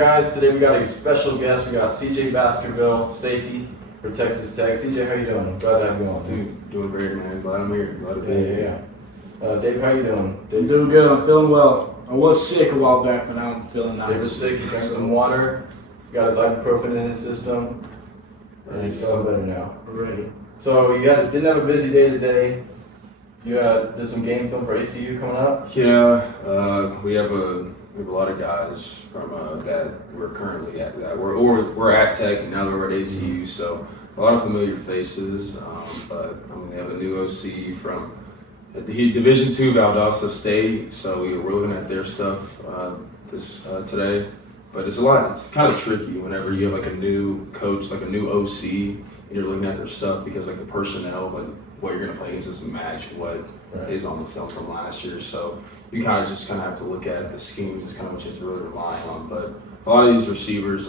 guys. Today we got a special guest. We got CJ Baskerville, safety for Texas Tech. CJ, how you doing? Glad to have you on. Dude, doing great, man. Glad I'm here. Glad to be here. Dave, how you doing? I'm doing good. I'm feeling well. I was sick a while back, but now I'm feeling nice. Dave was sick. He drank some water. Got his ibuprofen in his system, and he's feeling better now. We're ready. So you didn't have a busy day today. You did some game film for ACU coming up. Yeah, we have a lot of guys from that we're currently at that. We're at Tech and now we're at ACU, so a lot of familiar faces. But we have a new OC from Division II Valdosta State, so we're looking at their stuff today. But it's kind of tricky whenever you have like a new coach, like a new OC, and you're looking at their stuff because like the personnel, like what you're gonna play against doesn't match what is on the film from last year. So you kind of have to look at the schemes. It's kind of what you have to really rely on. But a lot of these receivers,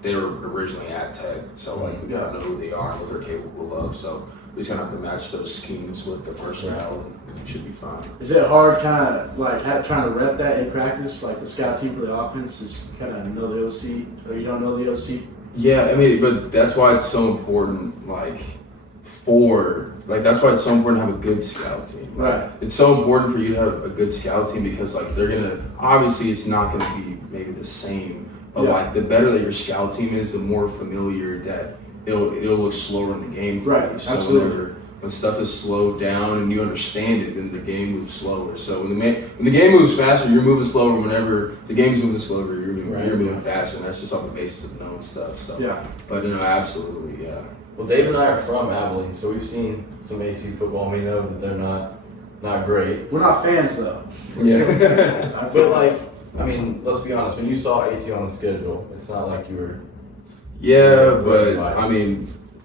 they were originally at Tech, so like we gotta know who they are and what they're capable of. So we just gonna have to match those schemes with the personnel, and it should be fine. Is it hard, kind of like trying to rep that in practice, like the scout team for the offense is kind of know the OC, or you don't know the OC? Yeah, I mean, but that's why it's so important. That's why it's so important to have a good scout team. Right. It's so important for you to have a good scout team because like they're gonna obviously it's not gonna be maybe the same, but like the better that your scout team is, the more familiar that it'll look slower in the game for right. you. So Absolutely. when stuff is slowed down and you understand it, then the game moves slower. So when the game moves faster, you're moving slower. Whenever the game's moving slower, you're moving faster, and that's just on the basis of knowing stuff. So but absolutely, yeah. Well, Dave and I are from Abilene, so we've seen some AC football. We know that they're not great. We're not fans though. Yeah. But let's be honest. When you saw AC on the schedule, it's not like you were. Yeah, but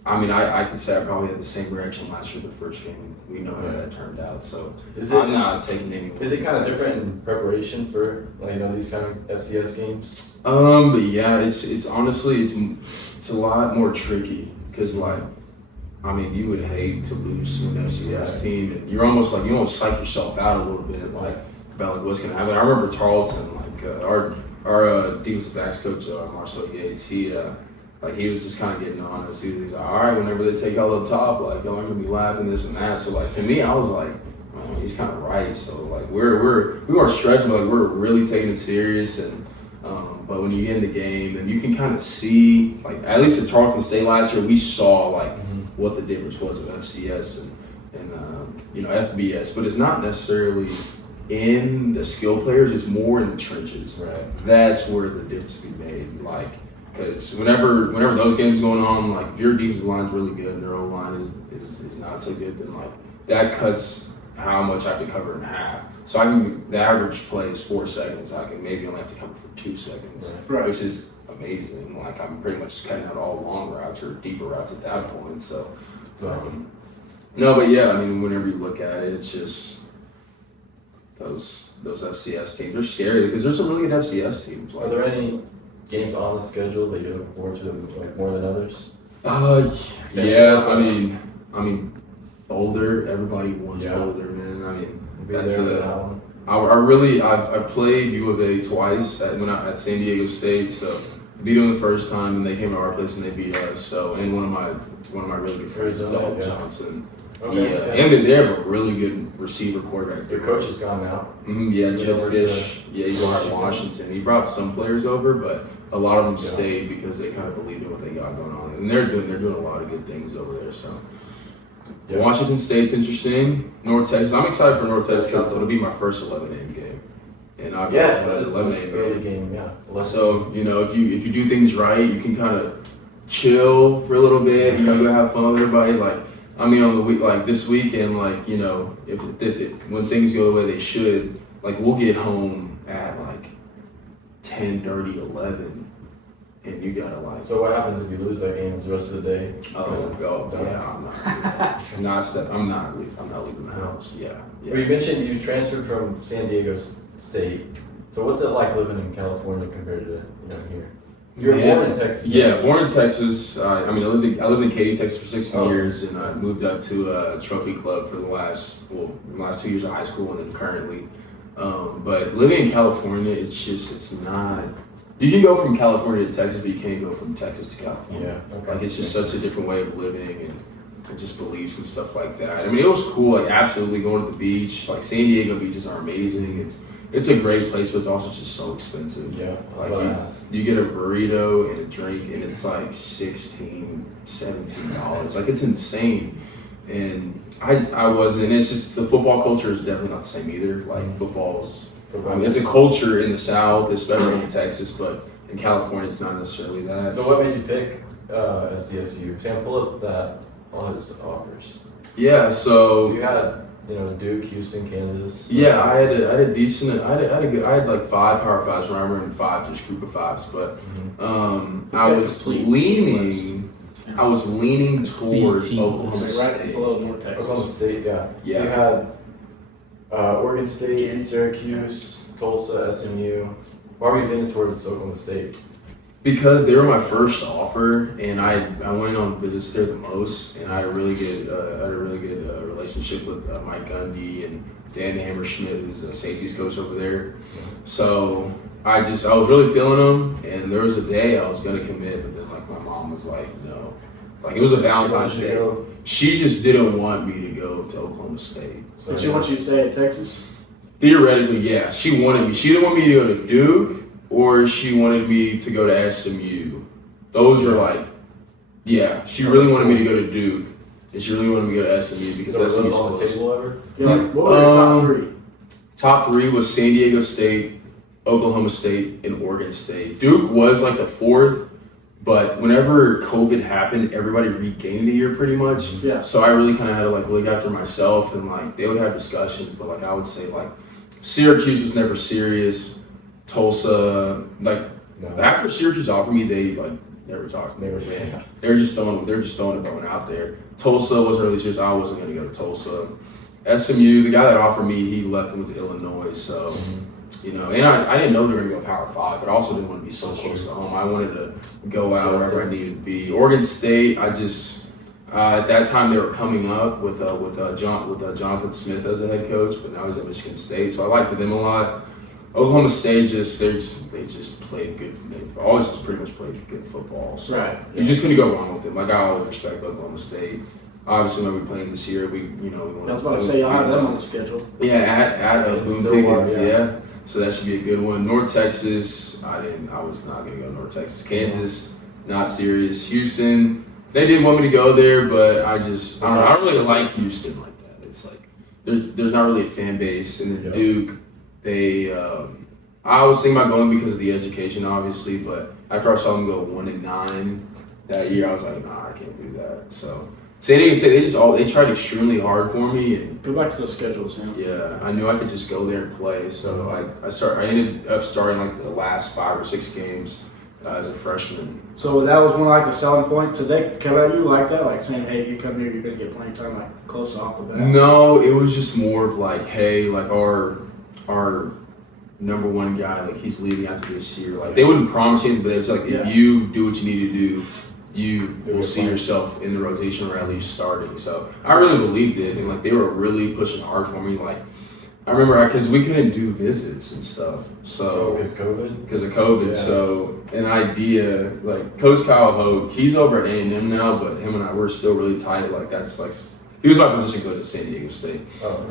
I could say I probably had the same reaction last year. The first game, we know how that turned out. So I'm not taking any. Is it kind of different in preparation for these kind of FCS games? But yeah, it's honestly it's a lot more tricky because you would hate to lose to an FCS team, and you're almost psych yourself out a little bit about what's gonna happen. I remember Tarleton, our defensive backs coach Marcel Yates, he was just kind of getting on us. He was like, all right, whenever they take y'all up top, y'all are gonna be laughing this and that. So to me, I was like, man, he's kind of right. So we weren't stressed, but we're really taking it serious. And but when you get in the game, then you can kind of see, at least at Tarleton State last year, we saw what the difference was of FCS and FBS. But it's not necessarily in the skill players; it's more in the trenches. Right. That's where the difference can be made. Because whenever those games going on, if your defensive line is really good and their O-line is not so good, then that cuts how much I have to cover in half. So the average play is 4 seconds. I can maybe only have to cover for 2 seconds, which is amazing. I'm pretty much cutting out all long routes or deeper routes at that point. So, no, but yeah, whenever you look at it, it's just those FCS teams are scary because there's some really good FCS teams. Are there any games on the schedule that you're looking forward to more than others? Boulder. Everybody wants Boulder, man. That's that one. I've played U of A twice at San Diego State, so I beat them the first time, and they came to our place and they beat us. So, and one of my really good friends, Dalton Johnson. Okay. And they have a really good receiver quarterback. Your coach is gone now. Joe Fish. He's over at Washington. He brought some players over, but a lot of them stayed because they kind of believed in what they got going on, and they're doing a lot of good things over there. So. Yeah. Washington State's interesting. North Texas. I'm excited for North Texas because it'll be my first 11 a.m. game. And I've got that is 11 a.m. early game. Yeah. So if you do things right, you can kind of chill for a little bit. You go have fun with everybody. On the week this weekend, if when things go the way they should, we'll get home at 10:30, 11. And you gotta So what happens if you lose that game? Is the rest of the day? I'm not leaving the house. Yeah. Well, you mentioned you transferred from San Diego State. So what's it like living in California compared to here? You were born in Texas. Yeah, born in Texas. I lived in Katy, Texas for 16 years, and I moved up to a trophy club for the last 2 years of high school and then currently. But living in California, it's not You can go from California to Texas, but you can't go from Texas to California. Yeah. Okay. Like it's just such a different way of living and just beliefs and stuff like that. I mean, it was cool. Like absolutely going to the beach. Like San Diego beaches are amazing. It's a great place, but it's also just so expensive. Yeah. Like you get a burrito and a drink, and it's like $16-17. Like it's insane. And I wasn't. It's just the football culture is definitely not the same either. Like football's. I mean, it's a culture in the South, especially in Texas, but in California, it's not necessarily that. So what made you pick SDSU? Sam, pull up that all his offers. Yeah, So you had Duke, Houston, Kansas. Yeah, I had a decent. I had like 5 Power Fives. When I remember in 5, just group of 5s. But I was leaning towards Oklahoma Right State. below North Texas. Oklahoma State, yeah. Yeah. So you had Oregon State, Syracuse, Tulsa, SMU. Why were you leaning towards Oklahoma State? Because they were my first offer, and I went on visits there the most, and I had a really good relationship with Mike Gundy and Dan Hammerschmidt, who's a safeties coach over there. So I was really feeling them, and there was a day I was gonna commit, but then like my mom was like, no, like it was a Valentine's Day. She just didn't want me to go to Oklahoma State. So she wants you to stay at Texas? Theoretically, yeah. She wanted me. She didn't want me to go to Duke, or she wanted me to go to SMU. Those are like, yeah. She really wanted me to go to Duke, and she really wanted me to go to SMU because So SMU's on the close. table ever? Yeah, like, what were your top 3? Top 3 was San Diego State, Oklahoma State, and Oregon State. Duke was like the 4th, but whenever COVID happened, everybody regained a year pretty much. Yeah. So I really kind of had to like look after myself, and like they would have discussions, but like I would say like Syracuse was never serious. Tulsa, like after Syracuse offered me, they like never talked. They were just throwing it going out there. Tulsa wasn't really serious. I wasn't going to go to Tulsa. SMU, the guy that offered me, he left and went to Illinois. So and I didn't know they were going to go Power 5, but I also didn't want to be so close to home. I wanted to go out wherever I needed to be. Oregon State, I just at that time they were coming up with Jonathan Smith as a head coach, but now he's at Michigan State, so I liked them a lot. Oklahoma State they just played good. They've always just pretty much played good football. So Right. You just couldn't go wrong with them. Like I always respect Oklahoma State. Obviously, when we're playing this year, we I was about to say, y'all have them on the schedule. Yeah, at Boone still Pickens, are, yeah. So that should be a good one. North Texas, I was not gonna go to North Texas. Kansas, not serious. Houston, they didn't want me to go there, but I don't know. I don't really like Houston like that. It's like there's not really a fan base. And then Duke, I was thinking about going because of the education, obviously, but after I saw them go 1-9 that year, I was like, nah, I can't do that. So San Diego State, they tried extremely hard for me, and Go back to the schedule, Sam. yeah, I knew I could just go there and play. So I ended up starting like the last 5 or 6 games as a freshman. So that was one like the selling point. Did they come at you like that, like saying, "Hey, you come here, you're gonna get playing time," like close off the bat? No, it was just more of like, hey, like our number 1 guy, like he's leaving after this year. Like they wouldn't promise anything, but it's like if you do what you need to do, you will see yourself in the rotation or at least starting. So I really believed it, and like they were really pushing hard for me. Like I remember because we couldn't do visits and stuff, so because of COVID. Yeah. So an idea, like Coach Kyle Hogue, he's over at A&M now, but him and I we're still really tight. Like that's like he was my position coach at San Diego State,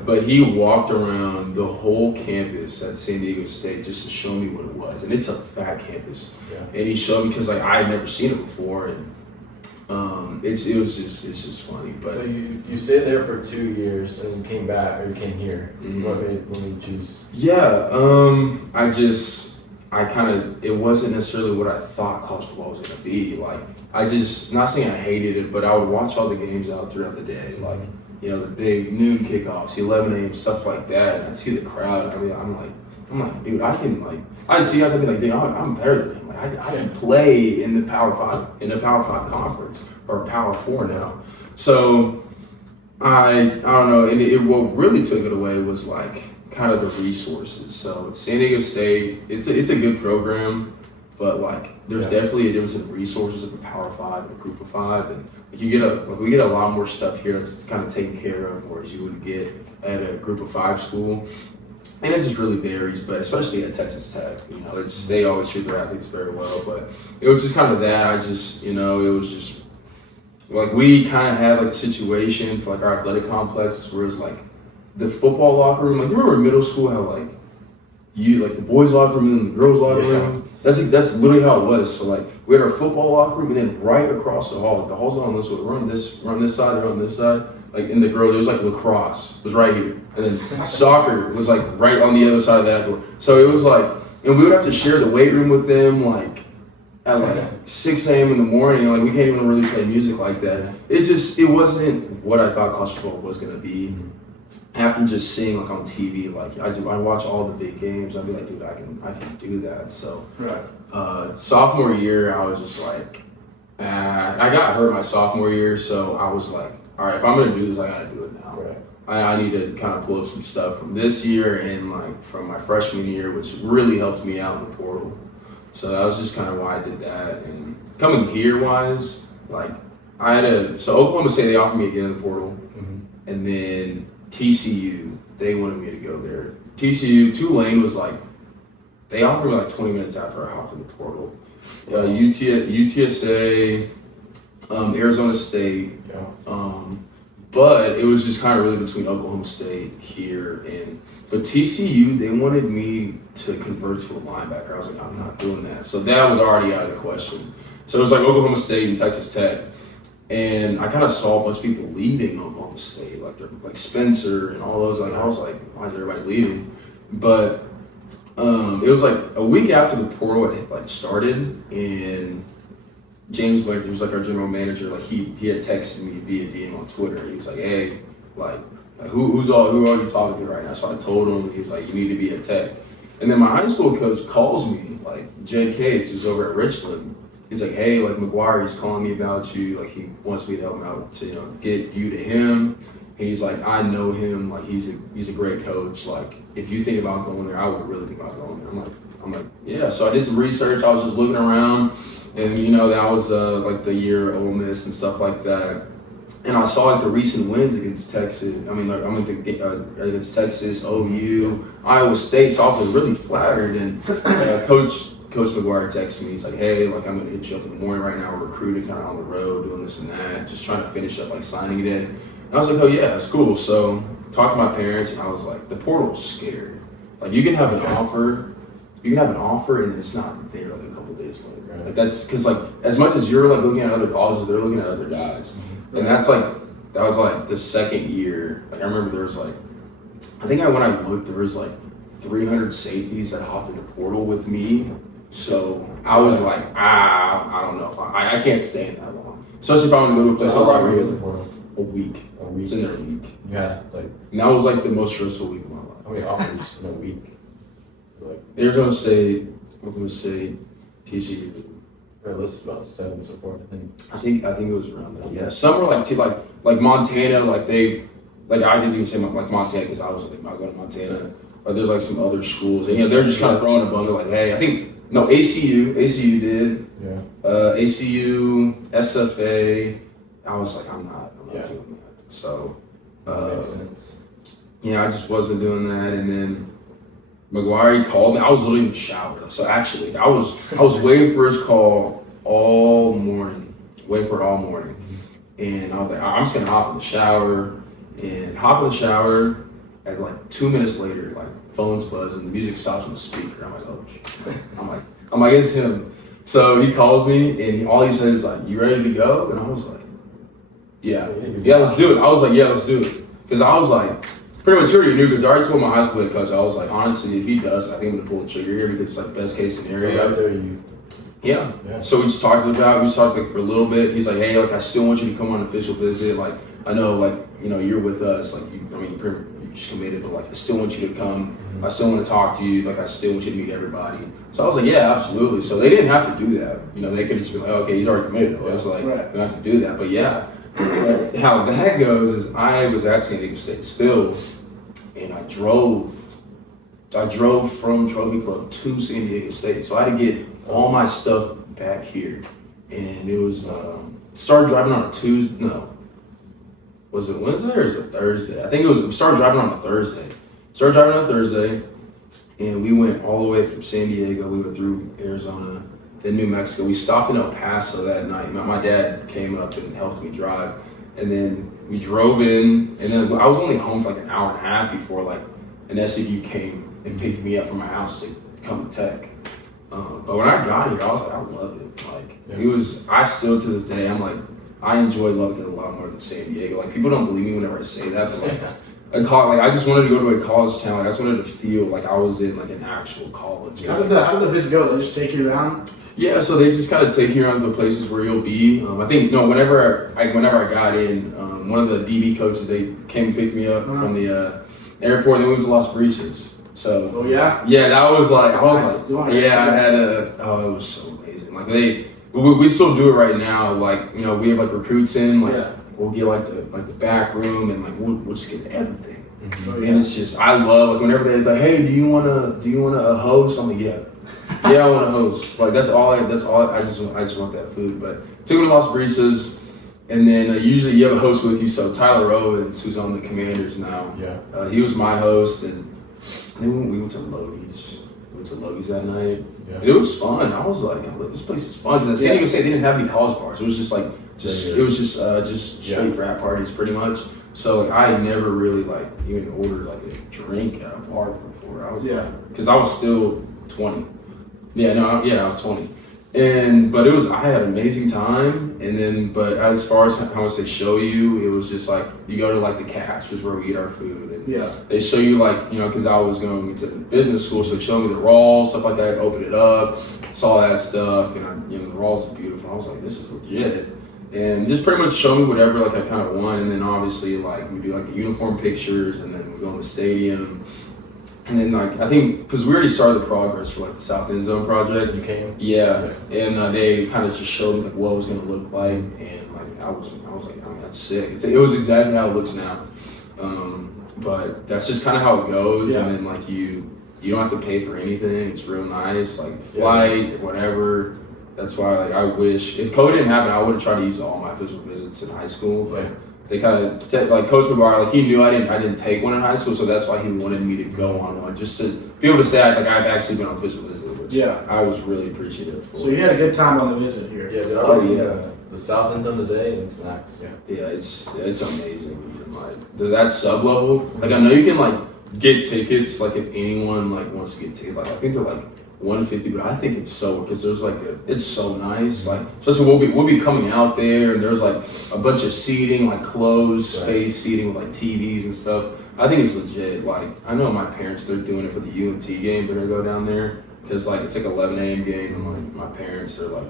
but he walked around the whole campus at San Diego State just to show me what it was, and it's a fat campus. Yeah. And he showed me because like I had never seen it before, and it's just funny. But so you stayed there for 2 years and you came back, or you came here. Mm-hmm. What made you choose? Yeah, it wasn't necessarily what I thought college football was gonna be. Like not saying I hated it, but I would watch all the games out throughout the day, like the big noon kickoffs, the 11 a.m. stuff like that. And I'd see the crowd. I mean, I'm like, dude, I'd see guys. I'd be like, dude, I'm better than him. Like, I can play in the Power 5 conference or Power 4 now. So I don't know. And what really took it away was like kind of the resources. So San Diego State, it's a good program, but like there's definitely a difference in resources of a Power 5 and a Group of 5, and we get a lot more stuff here that's kind of taken care of, whereas you would get at a Group of 5 school. and it just really varies, but especially at Texas Tech, you know, they always treat their athletes very well. But it was just kind of that. I just, you know, it was just like we kind of had like the situation for like our athletic complexes where it's like the football locker room. Like you remember in middle school how like the boys locker room and the girls locker room. That's literally how it was. So like we had our football locker room and then right across the hall, like the hall's on this way. We're on this side, they're on this side. Like in the girls, it was like lacrosse was right here, and then soccer was like right on the other side of that door. So it was like, and we would have to share the weight room with them like at like 6 a.m. in the morning. Like we can't even really play music like that. It wasn't what I thought college football was gonna be. After just seeing like on TV, like I watch all the big games, I'd be like, dude, I can do that. So sophomore year, I was just like, I got hurt my sophomore year, so I was like, all right, if I'm gonna do this, I gotta do it now. Right. I need to kind of pull up some stuff from this year and like from my freshman year, which really helped me out in the portal. So that was just kind of why I did that. And coming here wise, like so Oklahoma State, they offered me again in the portal, and then TCU, they wanted me to go there. TCU, Tulane was like, they offered me like 20 minutes after I hopped in the portal. UTSA, Arizona State, but it was just kind of really between Oklahoma State here but TCU, they wanted me to convert to a linebacker. I was like, I'm not doing that. So that was already out of the question. So it was like Oklahoma State and Texas Tech. And I kind of saw a bunch of people leaving Oklahoma State, like Spencer and all those. Like I was like, why is everybody leaving? But it was like a week after the portal had like started, and James Blake, who was like our general manager, like he had texted me via DM on Twitter. He was like, hey, like who are you talking to right now? So I told him. He was like, you need to be at Tech. And then my high school coach calls me, like Jay Cates, who's over at Richland. He's like, hey, like McGuire, he's calling me about you. Like he wants me to help him out to, you know, get you to him. And he's like, I know him. Like he's a great coach. Like if you think about going there, I would really think about going there. I'm like, yeah. So I did some research. I was just looking around, and you know that was like the year Ole Miss and stuff like that. And I saw like the recent wins against Texas. Against Texas, OU, Iowa State. So I was like, really flattered. And Coach McGuire texted me. He's like, hey, like I'm gonna hit you up in the morning right now. We're recruiting, kind of on the road, doing this and that, just trying to finish up like signing day. And I was like, oh yeah, that's cool. So talked to my parents, and I was like, the portal's scared. Like you can have an offer, and then it's not there like a couple days later. Right? Like that's because like as much as you're like looking at other colleges, they're looking at other guys, and that was like the second year. Like I remember there was like, when I looked, there was like 300 safeties that hopped in the portal with me. So I was like, I don't know. I can't stay in that long. Especially if I want to go to a place how long like were you in the portal? A week. I was in there a week. Yeah, like. And that was like the most stressful week of my life. How many offers in a week? Like Arizona State, Oklahoma State, TCU. I listed about 7 so far. I think it was around that. Yeah, some were like Montana. Like I didn't even say like Montana because I was thinking about going to Montana. But there's like some other schools. And, you know, they're just kind of throwing a bundle like, hey, ACU did. Yeah. ACU, SFA. I was like, I'm not doing that. So, that makes sense. Yeah, I just wasn't doing that. And then McGuire called me. I was literally in the shower. So actually, I was waiting for his call all morning. And I was like, I'm just gonna hop in the shower. And like 2 minutes later, like phone's buzzing, the music stops on the speaker. I'm like, oh shit. I'm like, it's him. So he calls me, and all he says is like, you ready to go? And I was like, yeah, let's do it. I was like, yeah, let's do it. Because I was like, pretty much already knew, because I already told my high school head coach, I was like, honestly, if he does, I think I'm gonna pull the trigger here because it's like best case scenario. So right there Yeah. So we just talked like for a little bit. He's like, hey, like I still want you to come on an official visit. Like I know, like you know, you're with us. Like you just committed, but like I still want you to come. Mm-hmm. I still want to talk to you. Like I still want you to meet everybody. So I was like, yeah, absolutely. So they didn't have to do that. You know, they could have just been like, okay, he's already committed. I was like, we don't have to do that. But yeah, how that goes is I was at San Diego State still, and I drove from Trophy Club to San Diego State. So I had to get all my stuff back here. And it was, started driving on a Tuesday, no. Was it Wednesday or is it Thursday? I think it was, started driving on a Thursday. started driving on Thursday, and we went all the way from San Diego. We went through Arizona, then New Mexico. We stopped in El Paso that night. My dad came up and helped me drive, and then we drove in, and then I was only home for like an hour and a half before like an SUV came and picked me up from my house to come to Tech. But when I got here, I was like, I loved it. Like, it was, I still to this day, I'm like, I enjoy loving it a lot more than San Diego. Like, people don't believe me whenever I say that, but like, I just wanted to go to a college town. Like, I just wanted to feel like I was in like an actual college. How did the visit go? They just take you around? Yeah, so they just kind of take you around the places where you'll be. I think, whenever I got in, one of the DB coaches, they came and picked me up from the airport, and then we went to Las Brisas. So, oh yeah? Yeah, that was like, I had it was so amazing. Like, we still do it right now. Like, we have like recruits in, like, we'll get like the back room, and like, we'll just get everything. Mm-hmm. And it's just, I love, like, whenever they're like, hey, do you want to host? I'm like, yeah. Yeah, I want to host. Like, I just want that food. But took me to Las Brisas, and then usually you have a host with you. So Tyler Owens, who's on the Commanders now, he was my host, and then we went to Lowe's. That night. Yeah. And it was fun. I was like, this place is fun. Because at San Diego State, they didn't have any college bars. It was just like, just straight frat parties, pretty much. So like, I never really like even ordered like a drink at a bar before. I was because I was still 20. I was 20. But I had an amazing time. And then, but as far as how much they show you, it was just like, you go to like the Cash, which is where we eat our food. And they show you like, because I was going to business school, so they showed me the raw, stuff like that, open it up, saw that stuff. And the raw is beautiful. I was like, this is legit. And just pretty much show me whatever like I kind of want. And then obviously like we do like the uniform pictures, and then we go in the stadium. And then like, I think, because we already started the progress for like the South End Zone project. You came? Yeah. And they kind of just showed me like what it was going to look like. And like, I was like, that's sick. It was exactly how it looks now. But that's just kind of how it goes. And then like you don't have to pay for anything. It's real nice. Like flight, whatever. That's why like I wish, if COVID didn't happen, I would have tried to use all my official visits in high school. But they kind of like Coach McGuire, like he knew I didn't take one in high school, so that's why he wanted me to go on one, just to be able to say like I've actually been on official visit, which I was really appreciative for. So you had a good time on the visit here. Yeah, the South End's on the day and snacks. Yeah, it's amazing. Like that sub level, like I know you can like get tickets, like if anyone like wants to get tickets, like I think they're like $150, but I think it's so, because there's like it's so nice, like especially we'll be coming out there, and there's like a bunch of seating, like closed space seating with like TVs and stuff. I think it's legit. Like I know my parents, they're doing it for the UNT game. They're gonna go down there because like it's like 11 a.m. game, and like my parents, they're like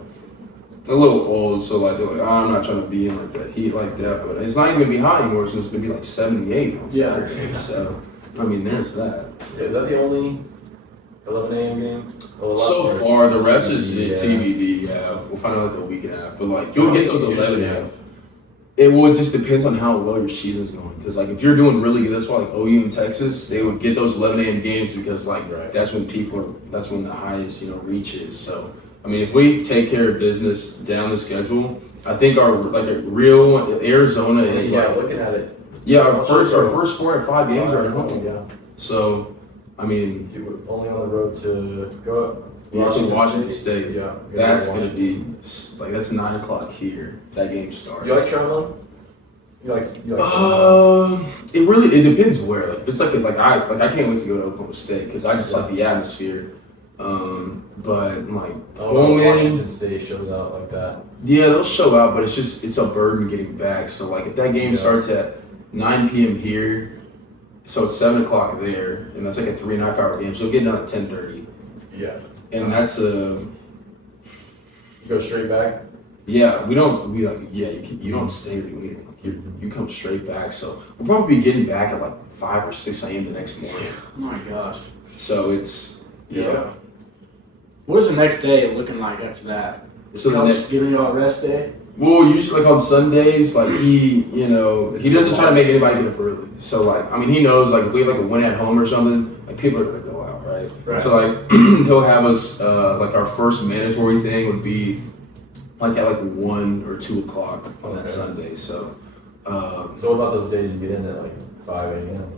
a little old, so like they're like, oh, I'm not trying to be in like that heat like that, but it's not even gonna be hot anymore, so it's gonna be like 78 on Saturday. So I mean, there's that. Is that the only 11 a.m. game? So far, the rest is TBD. Yeah, we'll find out like a week and a half. But like, you'll get those 11 a.m. It just depends on how well your season's going. Because like, if you're doing really good, that's why like OU in Texas, they would get those 11 a.m. games because like that's when that's when the highest reach is. So I mean, if we take care of business down the schedule, I think our like a real Arizona is looking at it. Yeah, our first 4 or 5 games are at home. Yeah. So. I mean, you were only on the road to go up. To Washington State. Yeah. That's going to be, like, that's 9 o'clock here. That game starts. You like traveling? You like it depends where. Like, if it's like I can't wait to go to Oklahoma State because I just like the atmosphere. But like, Washington State shows out like that. Yeah, they'll show out, but it's a burden getting back. So like, if that game starts at 9 p.m. here, so it's 7 o'clock there, and that's like a 3.5 hour game. So you'll get done at 10:30. Yeah. And that's You go straight back. Yeah, you don't stay. You come straight back. So we'll probably be getting back at like 5 or 6 a.m. the next morning. Oh my gosh. So it's What is the next day looking like after that? Is Coach giving you a rest day? Well, usually like on Sundays, like he doesn't try to make anybody get up early. So like, I mean, he knows like if we have like a win at home or something, like people are gonna go out, right? So like he'll have us like our first mandatory thing would be like at like 1 or 2 o'clock on that Sunday. So so what about those days you get in at like 5 a.m.?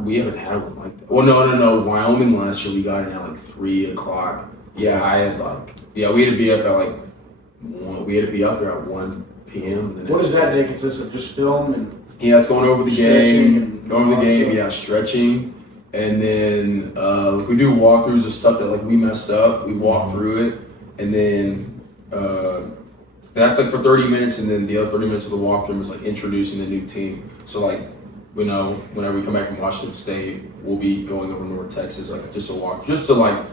We haven't had one like that. Well, no. Wyoming last year we got in at like 3 o'clock. Yeah, we had to be up at like 1. We had to be up there at 1 p.m. What does that day consist of? Just film and yeah, it's going over the stretching game, and going over the game. stuff? Yeah, stretching, and then we do walkthroughs of stuff that like we messed up. We walk through it, and then that's like for 30 minutes, and then the other 30 minutes of the walkthrough is like introducing the new team. So like, we know whenever we come back from Washington State, we'll be going over North Texas, like just to like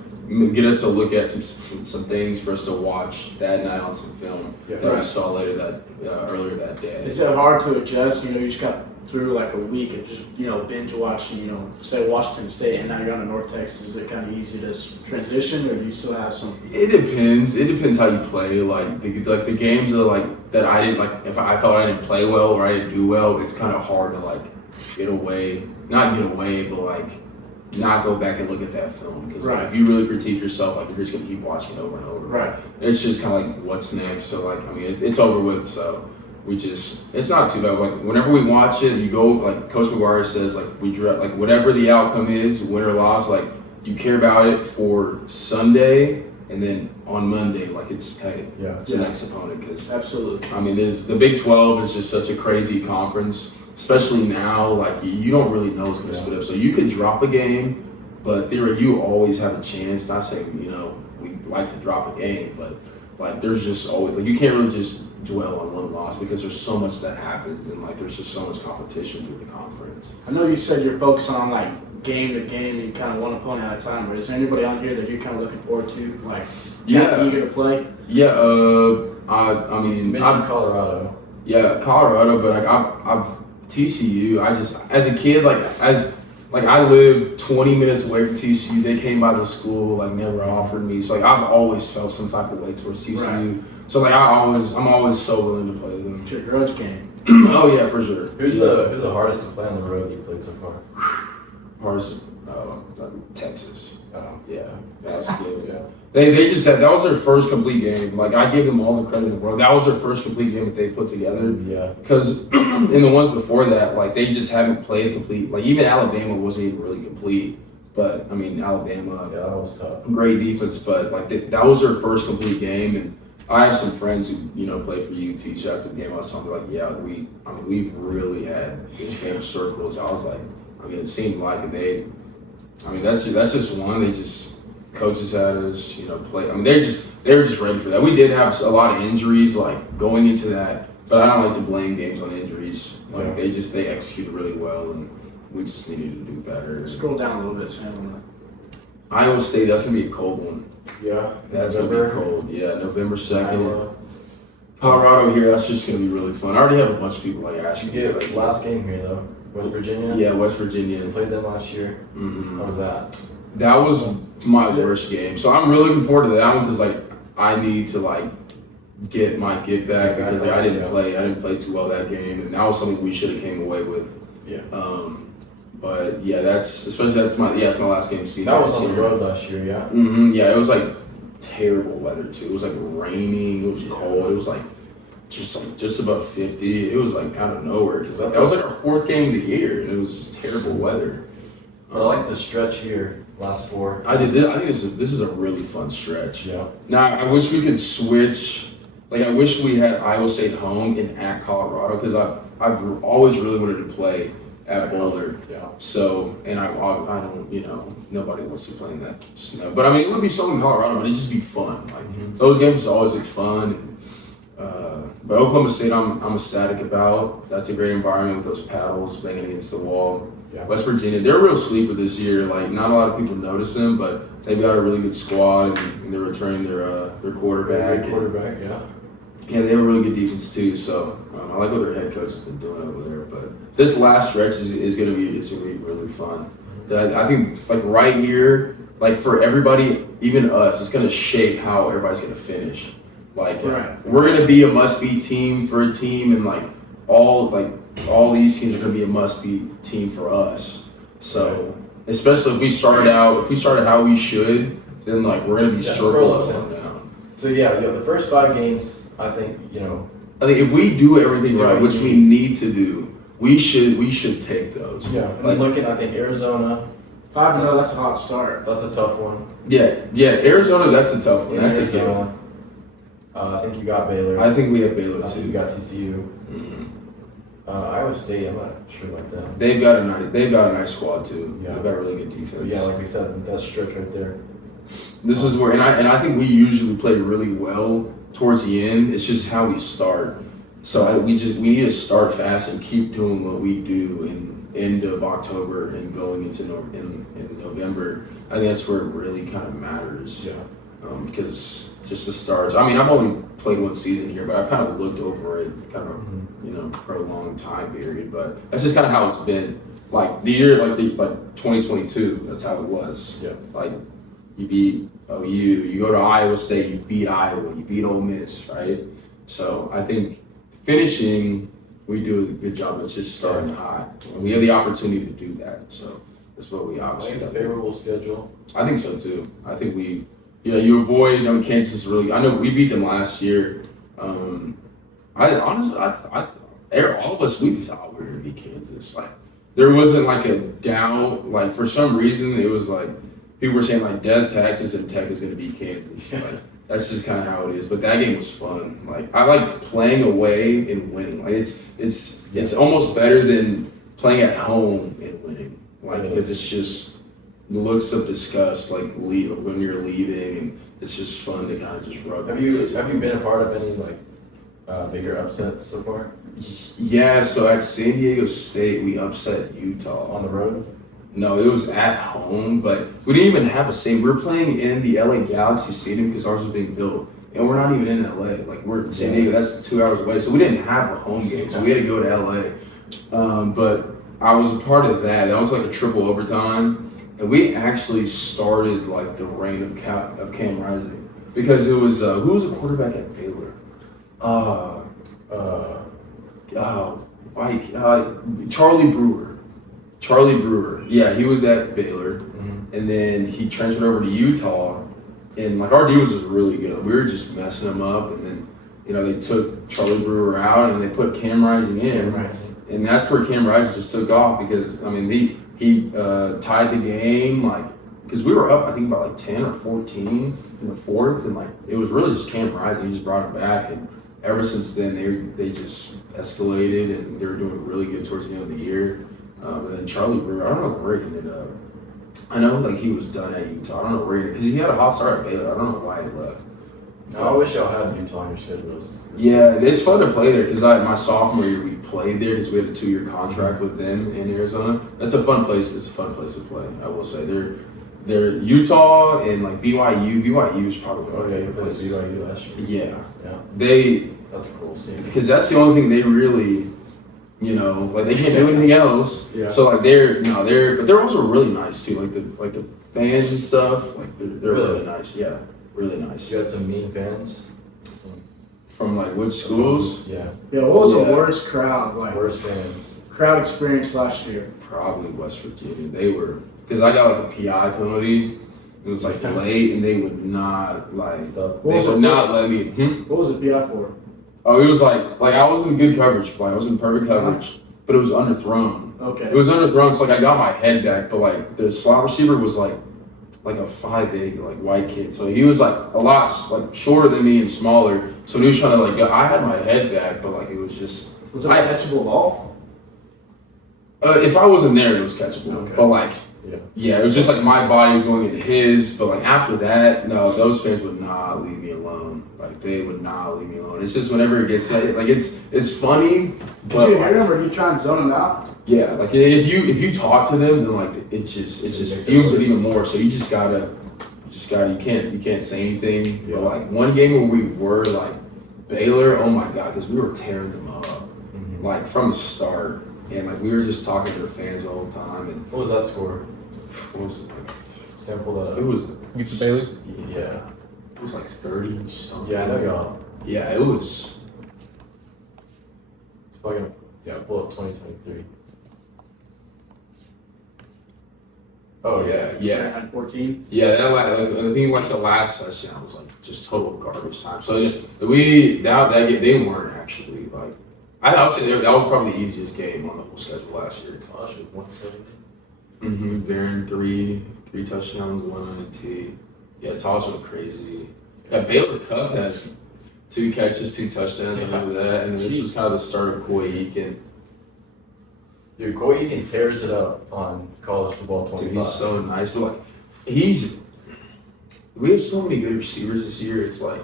get us to look at some things for us to watch that night on some film that we saw earlier that day. Is it hard to adjust? You just got through like a week of just binge watching. Say Washington State, and now you're on to North Texas. Is it kind of easy to transition, or do you still have some? It depends. It depends how you play. Like the games that that I didn't like. If I felt I didn't play well or I didn't do well, it's kind of hard to like not get away, but like not go back and look at that film because like, if you really critique yourself, like you're just gonna keep watching it over and over. Right. It's just kind of like what's next. So like I mean, it's over with. So it's not too bad. Like whenever we watch it, you go like Coach McGuire says, like like whatever the outcome is, win or loss, like you care about it for Sunday and then on Monday, like it's tight. Yeah. It's the next opponent because Absolutely. I mean, the Big 12 is just such a crazy conference. Especially now, like you don't really know what's going to split up. So you could drop a game, but you always have a chance. Not saying we like to drop a game, but like there's just always like you can't really just dwell on one loss because there's so much that happens and like there's just so much competition through the conference. I know you said you're focused on like game to game and kind of one opponent at a time. But is there anybody on here that you're kind of looking forward to, like eager to play? Yeah. I mean, you mentioned Colorado. Yeah, Colorado, but like I've TCU, as a kid, I lived 20 minutes away from TCU. They came by the school, like never offered me. So like I've always felt some type of way towards TCU. Right. So like I'm always so willing to play them. It's your grudge game. Oh yeah, for sure. Who's the hardest to play on the road you played so far? Hardest, Texas. Oh yeah, that's good. Yeah. They just said that was their first complete game. Like I give them all the credit in the world. That was their first complete game that they put together. Yeah. Because in the ones before that, like they just haven't played complete. Like even Alabama wasn't even really complete. But I mean Alabama, that was tough. Great defense, but like that was their first complete game. And I have some friends who play for UT. So after the game, I was telling them like, yeah, we've really had this game circled. So I was like, I mean, it seemed like that's just one. They just. Coaches had us, play. I mean, they were just ready for that. We did have a lot of injuries, like going into that, but I don't like to blame games on injuries. Like they executed really well, and we just needed to do better. Scroll down a little bit, Sam. Iowa State, that's gonna be a cold one. Yeah, that's gonna be cold. Yeah, November 2nd. Colorado here, that's just gonna be really fun. I already have a bunch of people like asking. You get last game here though, West Virginia. Yeah, West Virginia. You played them last year. Mm-hmm. How was that? That was my worst game. So I'm really looking forward to that one because like I need to like get back because like, I didn't play too well that game, and that was something we should have came away with. Yeah. But yeah, it's my last game season. That was on the road last year, yeah. Mm-hmm. Yeah, it was like terrible weather too. It was like raining. It was cold. It was like just above 50. It was like out of nowhere because that was like our 4th game of the year, and it was just terrible weather. But I like the stretch here. Last 4. I think this is a really fun stretch. Yeah. Now I wish we could switch. Like I wish we had Iowa State home and at Colorado because I've always really wanted to play at Boulder. Yeah. So and I don't nobody wants to play in that snow. But I mean it would be so in Colorado, but it'd just be fun. Like those games are always like fun. But Oklahoma State I'm ecstatic about. That's a great environment with those paddles banging against the wall. Yeah. West Virginia, they're a real sleeper this year. Like not a lot of people notice them, but they've got a really good squad, and they're returning their quarterback. Yeah. Yeah, they have a really good defense too. So I like what their head coach has been doing over there. But this last stretch is going to be really fun. I think like right here, like for everybody, even us, it's going to shape how everybody's going to finish. Like we're going to be a must-be team for a team, and like all these teams are going to be a must-be team for us. So, especially if we started how we should, then like we're going to be circled up and down. So the first 5 games, I think if we do everything right, which we need to do, we should take those. Yeah, and then looking, I think Arizona. 5-0, that's a hot start. That's a tough one. Yeah, Arizona, that's a tough one. In That's a Arizona. I think you got Baylor. I think we have Baylor I too. think you got TCU. Mhm. Iowa State, I'm not sure about them. They've got a nice squad too. Yeah. They've got a really good defense. But yeah, like we said, that stretch right there. This is where, and I think we usually play really well towards the end. It's just how we start. So we need to start fast and keep doing what we do in end of October and going into in November. I think that's where it really kind of matters. Yeah. Because just the starts. I mean, I've only played one season here, but I've kind of looked over it, kind of for a long time period. But that's just kind of how it's been. Like the year, like 2022. That's how it was. Yeah. Like you beat OU, you go to Iowa State, you beat Iowa, you beat Ole Miss, right? So I think finishing, we do a good job of just starting high. And we have the opportunity to do that. So that's what we I obviously think it's a have to do. favorable schedule. I think so too. I think you avoid, Kansas really. I know we beat them last year. I honestly, all of us, we thought we were gonna beat Kansas. Like there wasn't like a doubt. Like for some reason, it was like people were saying like Dead Texas and Tech is gonna beat Kansas. Like that's just kind of how it is. But that game was fun. Like I like playing away and winning. Like it's almost better than playing at home and winning. Like because it's just looks of disgust, like when you're leaving, and it's just fun to kind of just rub. Have you been a part of any like bigger upsets so far Yeah, so at San Diego State, we upset Utah. on the road? No, it was at home, but we didn't even have a stadium. We were playing in the LA Galaxy Stadium because ours was being built, and we're not even in LA. Like we're in San Diego, that's 2 hours away, so we didn't have a home game, so we had to go to LA. But I was a part of that. That was like a triple overtime. And we actually started like the reign of Cam Rising because it was who was a quarterback at Baylor? Charlie Brewer. Charlie Brewer. Yeah, he was at Baylor, and then he transferred over to Utah. And like our defense was really good. We were just messing them up, and then they took Charlie Brewer out and they put Cam Rising in, and that's where Cam Rising just took off because I mean he tied the game, like, because we were up, I think, about like 10 or 14 in the fourth, and like it was really just Cam Rising. He just brought it back, and ever since then they just escalated, and they were doing really good towards the end of the year. But then Charlie Brewer, I don't know where he ended up. I know like he was done at Utah. I don't know where because he had a hot start at Baylor. I don't know why he left. I wish y'all had Utah on your schedules. Yeah, it's fun to play there because my sophomore year we played there because we had a 2-year contract with them in Arizona. That's a fun place. It's a fun place to play. I will say they're Utah and like BYU. BYU is probably one of my You favorite played places. BYU last year. Yeah, That's a cool stadium. because that's the only thing they really, like they can't do anything else. Yeah. So like but they're also really nice too. Like the fans and stuff. Like they're really nice. Yeah, really nice. You had some mean fans. From like which schools? Yeah. Yeah, what was the Yeah. worst crowd, like Worst fans. crowd experience last year? Probably West Virginia. They were because I got like a PI penalty. It was like late, and they would not like. Stuff. What They was would it not for? let me. What was the PI for? Oh, it was like I was in good coverage. Like I was in perfect coverage, but it was underthrown. Okay. It was underthrown, so like I got my head back, but like the slot receiver was like a 5'8" like white kid. So he was like a lot like shorter than me and smaller. So he was trying to like I had my head back, but like it was just. Was it a catchable ball? If I wasn't there, it was catchable. Okay. But like. Yeah. Yeah, it was just like my body was going into his, but like after that, no, those fans would not leave me alone. Like they would not leave me alone. It's just whenever it gets like it's funny. But Did you like, hear him or did you try and zone him out? yeah, like if you talk to them, then like it just fumes it even more. So you can't say anything. Yeah. But like one game where we were like Baylor, oh my god, because we were tearing them up like from the start, and like we were just talking to their fans the whole time. And What was that score? what was it? Sam, pull that up. It was Against the Baylor? Yeah. It was like 30 something. Yeah, I know y'all. Yeah, it was. It's probably gonna, pull up 2023. Oh, yeah. At 14. Yeah, I think like the last touchdown was like just total garbage time. So that game, they weren't actually like. I would say that was probably the easiest game on the whole schedule last year. Tosh with 170. Barron three touchdowns, 1 INT. Yeah, Tosh went crazy. Yeah, Baylor Cup had 2 catches, 2 touchdowns over that, and this was kind of the start of Coy Eakin. Dude, Coy Eakin tears it up on college football 25. Dude, he's so nice, but like we have so many good receivers this year. It's like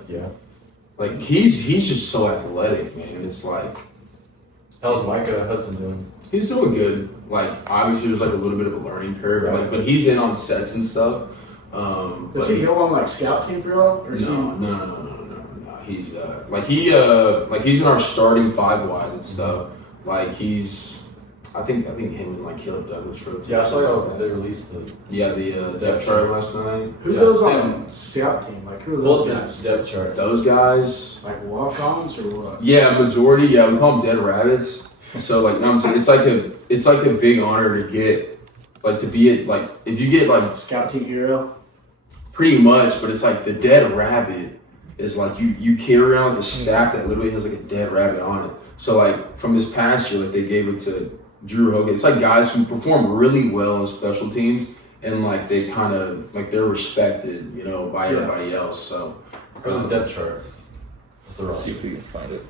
he's just so athletic, man. It's like how's Micah Hudson doing? he's doing good. Like obviously there's like a little bit of a learning curve, Right. like, but he's in on sets and stuff. Does he go on like scout team for y'all? Or is No. He's he's in our starting 5 wide and stuff. Like I think him and like Caleb Douglas wrote. Yeah, I saw they released the the depth chart last night. Who goes on scout team? Like who are those guys? depth chart. Those guys, Like walk-ons or what? yeah, majority. Yeah, we call them dead rabbits. So like, no, I'm saying it's like a big honor to get like to be at like if you get like Scout team hero. pretty much, but it's like the dead rabbit is like you carry around the staff that literally has like a dead rabbit on it. So like from this past year, like they gave it to Drew Hogan. It's like guys who perform really well in special teams and like they kind of like they're respected, you know, by everybody else. So Go to the depth chart. What's the See roster? if we can find it.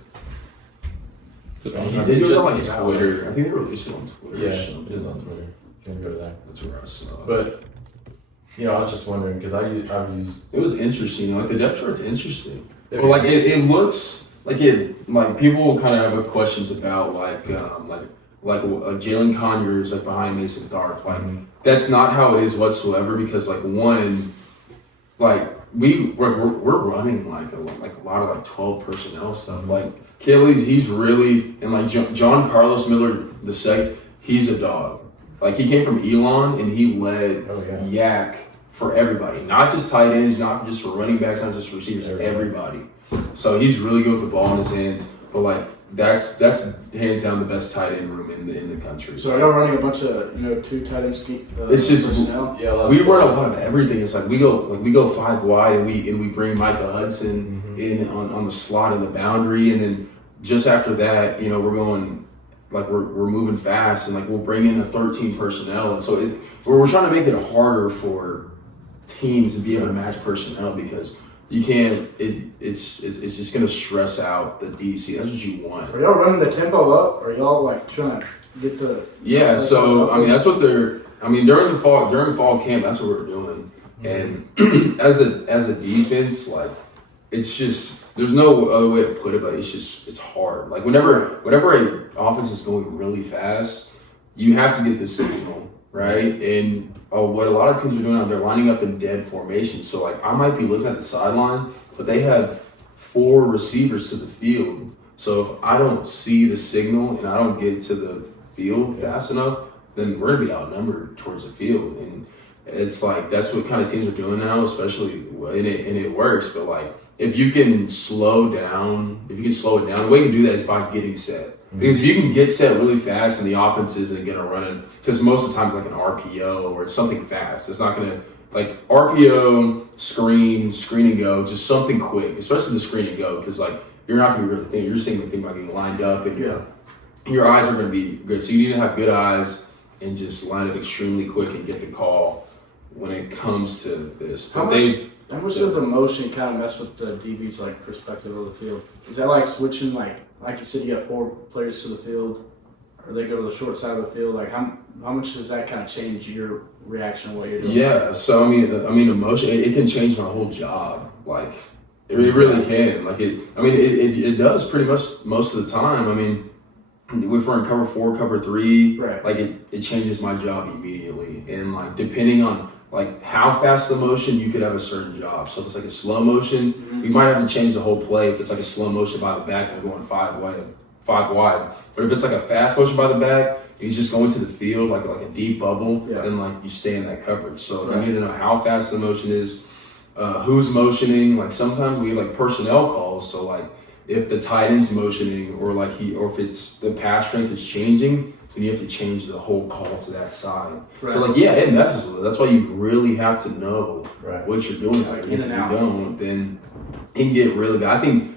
it was on like Twitter. I think they released it on Twitter. Yeah, or it something. is on Twitter. You can go to that. That's where I saw it. But I was just wondering because I've used. It was interesting. Like the depth chart's interesting. It- But like it looks like people kind of have questions about like Jalen Conyers like behind Mason Tharp. Like that's not how it is whatsoever because like one, like we're running like a lot of like 12 personnel stuff. Like Kelly's he's really and like John Carlos Miller II, he's a dog. Like he came from Elon and he led Yak for everybody, not just tight ends, not just for running backs, not just for receivers, everybody. So he's really good with the ball in his hands. But like that's hands down the best tight end room in the country. So are y'all running a bunch of 2 tight end scheme? It's just personnel? we run a lot of everything. It's like we go 5 wide and we bring Micah Hudson in on the slot and the boundary, and then just after that, we're going like we're moving fast and like we'll bring in the 13 personnel, and so we're trying to make it harder for teams to be able to match personnel because you can't. It's just gonna stress out the DC. That's what you want. Are y'all running the tempo up? Or are y'all like trying to get the? Yeah. So I mean, that's what they're. I mean, during the fall camp, that's what we're doing. And as a defense, like it's just there's no other way to put it, but it's hard. Like whenever a offense is going really fast, you have to get the signal right. And what a lot of teams are doing, they're lining up in dead formation. So like I might be looking at the sideline, but they have 4 receivers to the field. So if I don't see the signal and I don't get to the field fast enough, then we're gonna be outnumbered towards the field. And it's like that's what kind of teams are doing now, especially and it works. But like if you can slow it down, the way you can do that is by getting set. Because if you can get set really fast and the offense isn't going to run it, because most of the time it's like an RPO or it's something fast. It's not going to, like RPO, screen and go, just something quick, especially the screen and go, because like you're not going to be really thinking, you're just thinking about getting lined up and your eyes are going to be good. So you need to have good eyes and just line up extremely quick and get the call when it comes to this. How much does a motion kind of mess with the DB's like perspective of the field? Is that like switching like you said you got 4 players to the field, or they go to the short side of the field? Like how much does that kind of change your reaction to what you're doing? Yeah, so I mean, emotion it can change my whole job. Like it really can. Like it does pretty much most of the time. I mean, if we're in cover 4, cover 3, right. Like it changes my job immediately. And like depending on like how fast the motion, you could have a certain job. So if it's like a slow motion, we might have to change the whole play. If it's like a slow motion by the back, we're going 5 wide. But if it's like a fast motion by the back, he's just going to the field like a deep bubble, then like you stay in that coverage. So you need to know how fast the motion is, who's motioning. Like sometimes we have like personnel calls. So like if the tight end's motioning or if it's the pass strength is changing, then you have to change the whole call to that side. Right. So like it messes with it. That's why you really have to know what you're doing. Like if you don't, then it can get really bad. I think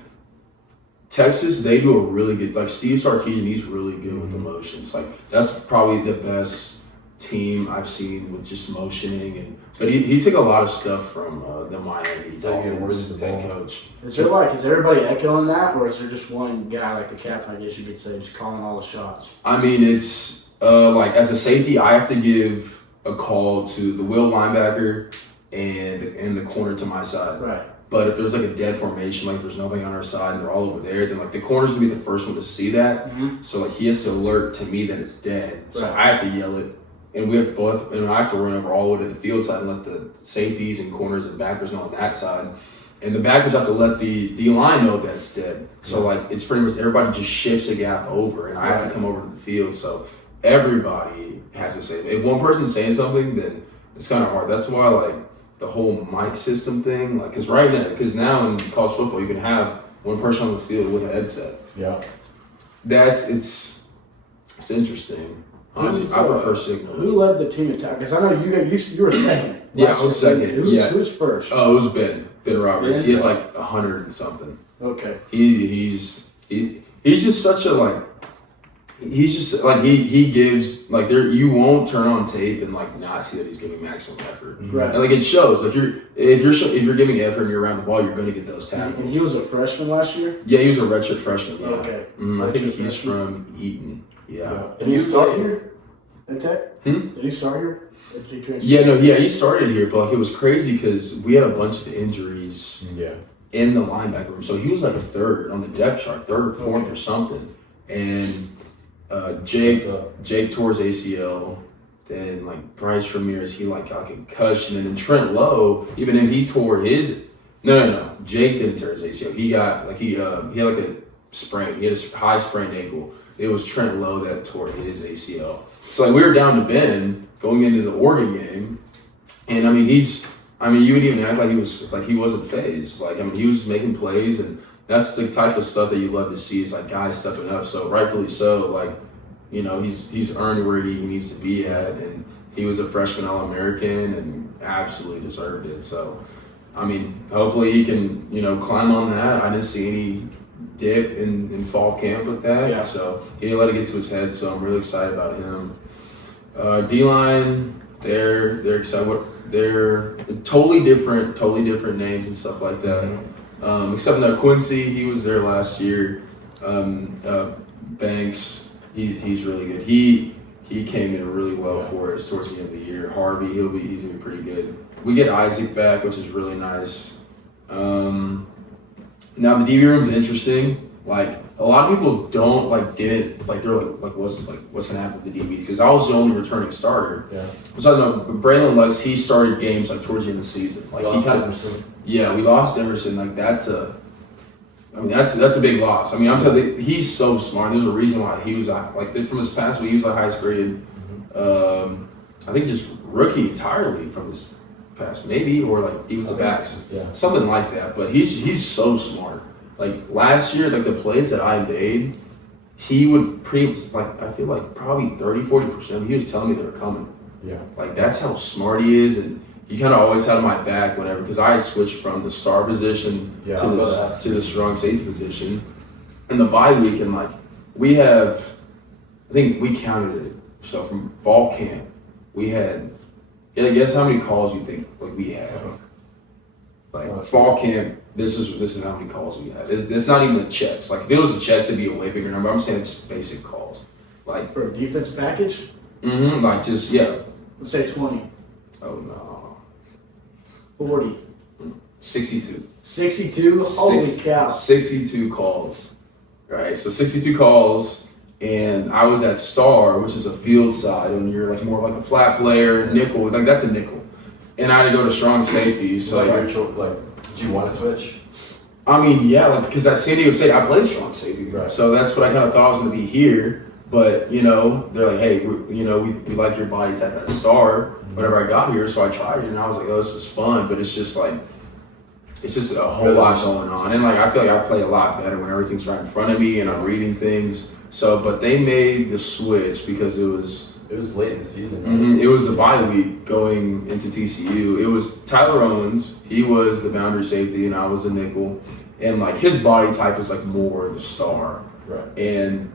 Texas, they do a really good, like Steve Sarkisian, he's really good with the motions. Like that's probably the best team I've seen with just motioning, but he took a lot of stuff from the Miami Dolphins head coach. Is everybody echoing that, or is there just one guy like the captain, I guess you could say, just calling all the shots? I mean, it's like as a safety, I have to give a call to the will linebacker and the corner to my side. Right. But if there's like a dead formation, like if there's nobody on our side and they're all over there, then like the corner's gonna be the first one to see that. Mm-hmm. So like he has to alert to me that it's dead. So Right. I have to yell it, and we have both, and I have to run over all the way to the field side and let the safeties and corners and backers know on that side. And the backers have to let the line know that it's dead. So like it's pretty much everybody just shifts a gap over, and I have to come over to the field. So everybody has to say it. If one person's saying something, then it's kind of hard. That's why like the whole mic system thing, like, because now in college football you can have one person on the field with a headset. Yeah. It's interesting. Honestly, I prefer Signal. Who led the team attack? Because I know you were second. Yeah, I was second. Who's first? Oh, it was Ben Roberts. Ben? He had like 100 and something. Okay. He's just such a like. He's just like he gives like you won't turn on tape and like not see that he's giving maximum effort. Right. And like it shows. Like if you're giving effort and you're around the ball, you're going to get those tackles. And he was a freshman last year? Yeah, he was a redshirt freshman. Yeah. Okay. I think Redshirt he's freshman. from Eaton. Yeah. Did he start here at Tech? Did he start here? He started here, but like it was crazy because we had a bunch of injuries in the linebacker room. So he was like a third on the depth chart, third or fourth or something. And Jake tore his ACL. Then like Bryce Ramirez, he like got a concussion, and then Trent Lowe, even if he tore his, no, Jake didn't tear his ACL. He got like he had like a sprain. He had a high sprained ankle. It was Trent Lowe that tore his ACL. So like we were down to Ben going into the Oregon game, and I mean you would even act like he wasn't phased. Like I mean he was making plays, and that's the type of stuff that you love to see is like guys stepping up. So rightfully so, like you know he's earned where he needs to be at, and he was a freshman All-American and absolutely deserved it. So I mean hopefully he can climb on that. I didn't see any dip in fall camp with that. Yeah. So he didn't let it get to his head. So I'm really excited about him. D-line, they're excited. They're totally different names and stuff like that. Except that Quincy, he was there last year. Banks, he's really good. He came in really well for us towards the end of the year. Harvey, he's gonna be pretty good. We get Isaac back, which is really nice. Now the DB room's interesting. Like a lot of people they're like what's gonna happen with the DB, because I was the only returning starter. Yeah. So I know Braylon Lux, he started games like towards the end of the season. Like we lost Emerson. Like that's a big loss. I mean, I'm telling you, he's so smart. There's a reason why he was from his past week, he was the highest graded. I think just rookie entirely from this past, maybe, or like he was the backs, something like that. But he's so smart. Like last year, like the plays that I made, he would I feel like probably 30-40%. He was telling me they were coming. Yeah. Like that's how smart he is, and he kind of always had my back whenever, because I had switched from the star position to the strong safety position in the bye week, and like we have, I think we counted it. So from fall camp, we had, guess how many calls you think like we have? Like fall camp, this is how many calls we had. It's not even the checks. Like if it was the checks, it'd be a way bigger number. I'm saying it's basic calls. Like for a defense package? Like just Let's say 20. Oh no. 40. 62. 62? Holy cow. 62 calls. Right. So 62 calls, and I was at star, which is a field side, and you're like more like a flat player, nickel. Like that's a nickel. And I had to go to strong safety. So did you want to switch? I mean, because at San Diego State I played strong safety. Right. So that's what I kind of thought I was going to be here. But they're like, hey, we like your body type at star. Whenever I got here, so I tried it, and I was like, oh, this is fun. But it's just a whole lot going on, and like I feel like I play a lot better when everything's right in front of me and I'm reading things. So, but they made the switch because it was late in the season. Right? It was a bye week going into TCU. It was Tyler Owens. He was the boundary safety, and I was the nickel. and like his body type is like more the star, Right. and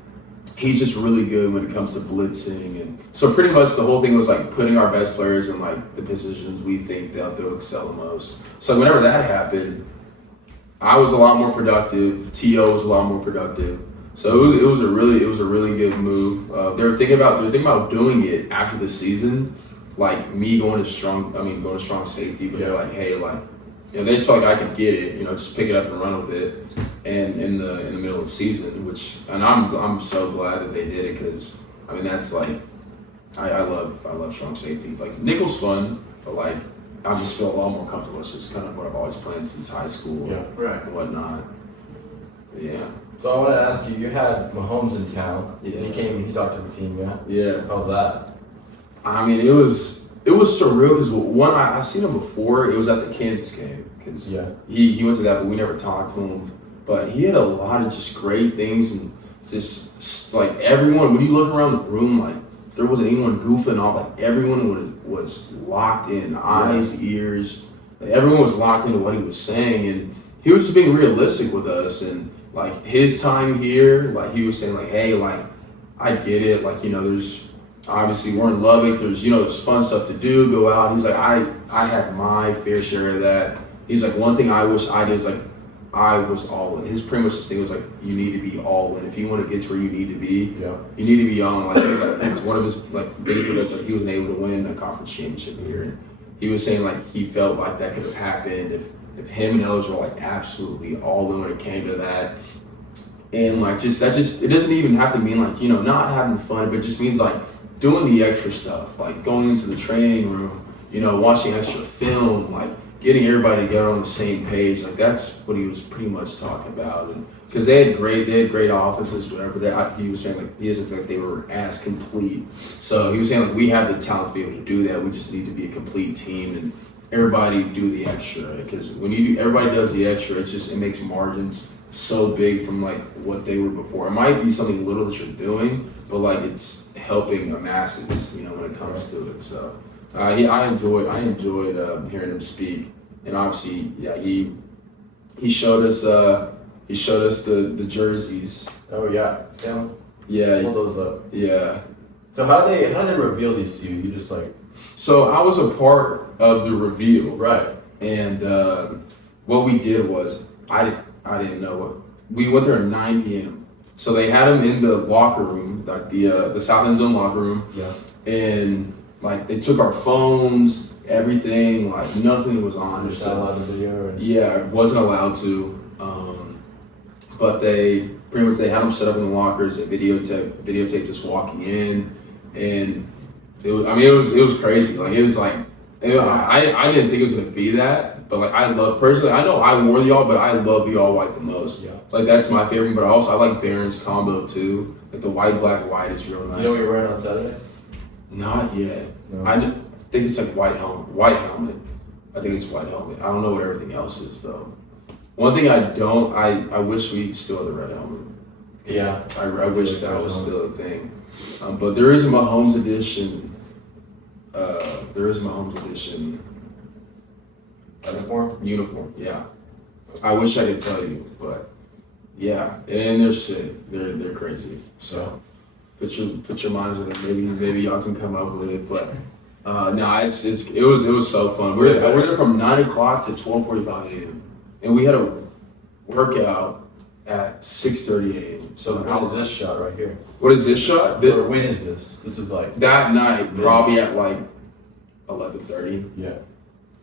he's just really good when it comes to blitzing. And so pretty much the whole thing was like putting our best players in like the positions we think they'll excel the most. So whenever that happened, I was a lot more productive. T.O. was a lot more productive. So it was a really good move. They were thinking about doing it after the season, like me going to strong safety. But they're like, hey, like, you know, they just felt like I could get it, you know, just pick it up and run with it. And in the middle of the season, and I'm so glad that they did it, because I mean that's like I love strong safety. Like nickel's fun, but like I just feel a lot more comfortable. It's just kind of what I've always played since high school and whatnot. But yeah. So I want to ask you, you had Mahomes in town. Yeah. He talked to the team, yeah? Yeah. How was that? I mean, it was surreal, because one, I've seen him before. It was at the Kansas game, because he went to that, but we never talked to him. But he had a lot of just great things, and just like everyone, when you look around the room, like there wasn't anyone goofing off. Like everyone was locked in, eyes, ears. Like, everyone was locked into what he was saying, and he was just being realistic with us. And like his time here, like he was saying like, hey, like I get it. Like, you know, there's obviously we're in Lubbock. There's, you know, there's fun stuff to do, go out. He's like, I had my fair share of that. He's like, one thing I wish I did is like, I was all in. His pretty much this thing was like, you need to be all in. If you want to get to where you need to be, you need to be all in. Like it's one of his like biggest regrets. Like he wasn't able to win a conference championship here, and he was saying like he felt like that could have happened if him and others were like absolutely all in when it came to that. And like it doesn't even have to mean like, you know, not having fun, but it just means like doing the extra stuff, like going into the training room, you know, watching extra film, like getting everybody together on the same page. Like that's what he was pretty much talking about. And because they had great offenses, whatever. He was saying like he doesn't feel like they were as complete. So he was saying like we have the talent to be able to do that. We just need to be a complete team and everybody do the extra. Because when everybody does the extra, it makes margins so big from like what they were before. It might be something little that you're doing, but like it's helping the masses, you know, when it comes to it. So I enjoyed hearing him speak, and obviously, he showed us the jerseys. Oh yeah, Sam. Yeah, pull those up. Yeah. So how did they reveal these to you? You just like. So I was a part of the reveal, right? And what we did was I didn't know what we went there at 9 p.m. So they had him in the locker room, like the South End Zone locker room. Yeah. And like they took our phones, everything, like nothing was on. Just not allowed to video. Yeah, wasn't allowed to. But they pretty much had them set up in the lockers. They videotaped us walking in, and it was crazy. Like it was like I didn't think it was gonna be that, but like I know I wore the all, but I love the all white the most. Yeah. Like that's my favorite. But also I like Barron's combo too. Like the white, black, white is real nice. You know what you're wearing on Saturday? Not yet. No. I think it's like white helmet. I think it's white helmet. I don't know what everything else is though. One thing I wish we still had the red helmet. Yeah. I wish that was still a thing. But there is a Mahomes edition. Uniform. Yeah. I wish I could tell you, but yeah. And they're sick. They're crazy. So put your minds on it. Maybe y'all can come up with it. But no, it was so fun. We're there from 9 o'clock to 12:45 a.m. and we had a workout at 6:30 a.m. So what is this shot right here? What is this shot? Or when is this? This is like that night, probably at like 11:30. Yeah.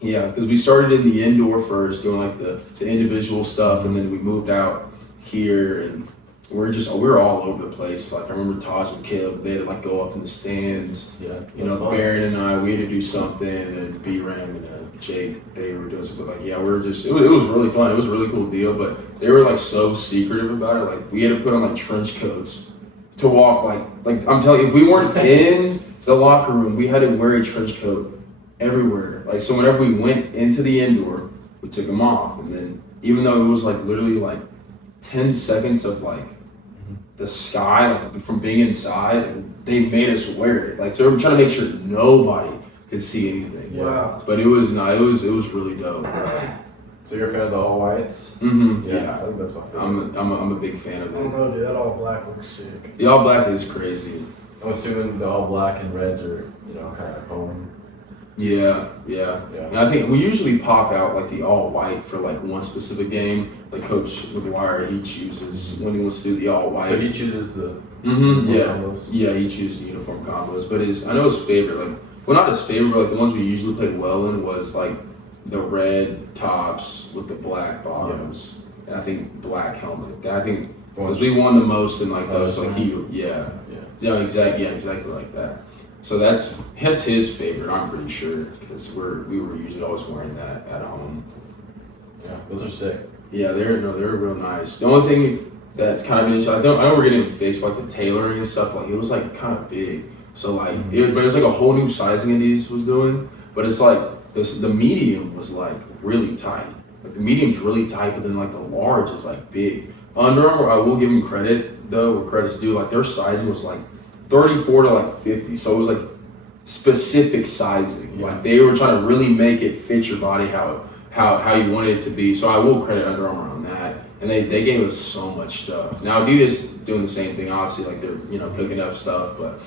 Yeah, because we started in the indoor first, doing like the individual stuff, and then we moved out here, and we were all over the place. Like I remember Taj and Caleb, they had to like go up in the stands. Yeah. You know, Baron and I, we had to do something, and B-Ram and Jake, they were doing something. But like, yeah, it was really fun. It was a really cool deal, but they were like so secretive about it. Like we had to put on like trench coats to walk. Like I'm telling you, if we weren't in the locker room, we had to wear a trench coat everywhere. Like so, whenever we went into the indoor, we took them off, and then even though it was like literally like 10 seconds of like the sky, like from being inside, they made us wear it. Like so, we were trying to make sure nobody could see anything. Wow. But it was really dope. So you're a fan of the all whites? Mm-hmm. Yeah, Yeah. I think that's my favorite. I'm a big fan of I don't it. know, dude. That all black looks sick. The all black is crazy. I'm assuming the all black and reds are, kind of home. Yeah. Yeah. And I think we usually pop out like the all white for like one specific game. Like Coach McGuire, he chooses when he wants to do the all white. So he chooses the Mm-hmm. Yeah. combos? Yeah, he chooses the uniform combos. But I know his favorite, like, well, not his favorite, but like the ones we usually played well in was like the red tops with the black bottoms, and I think black helmet. I think because we won the most in like those, like exactly like that. So that's his favorite. I'm pretty sure because we were usually always wearing that at home. Yeah, those are sick. Yeah, they're real nice. The only thing that's kind of an issue, I know we're getting faced like the tailoring and stuff. Like it was like kind of big, so like but it was like a whole new sizing Adidas was doing. But it's like the medium was like really tight. Like the medium's really tight, but then like the large is like big. Under Armour, I will give them credit though, where credit's due. Like their sizing was like 34 to like 50, so it was like specific sizing. Yeah. Like they were trying to really make it fit your body how you wanted it to be. So I will credit Under Armour on that. And they gave us so much stuff. Now Adidas doing the same thing, obviously, like they're cooking up stuff, but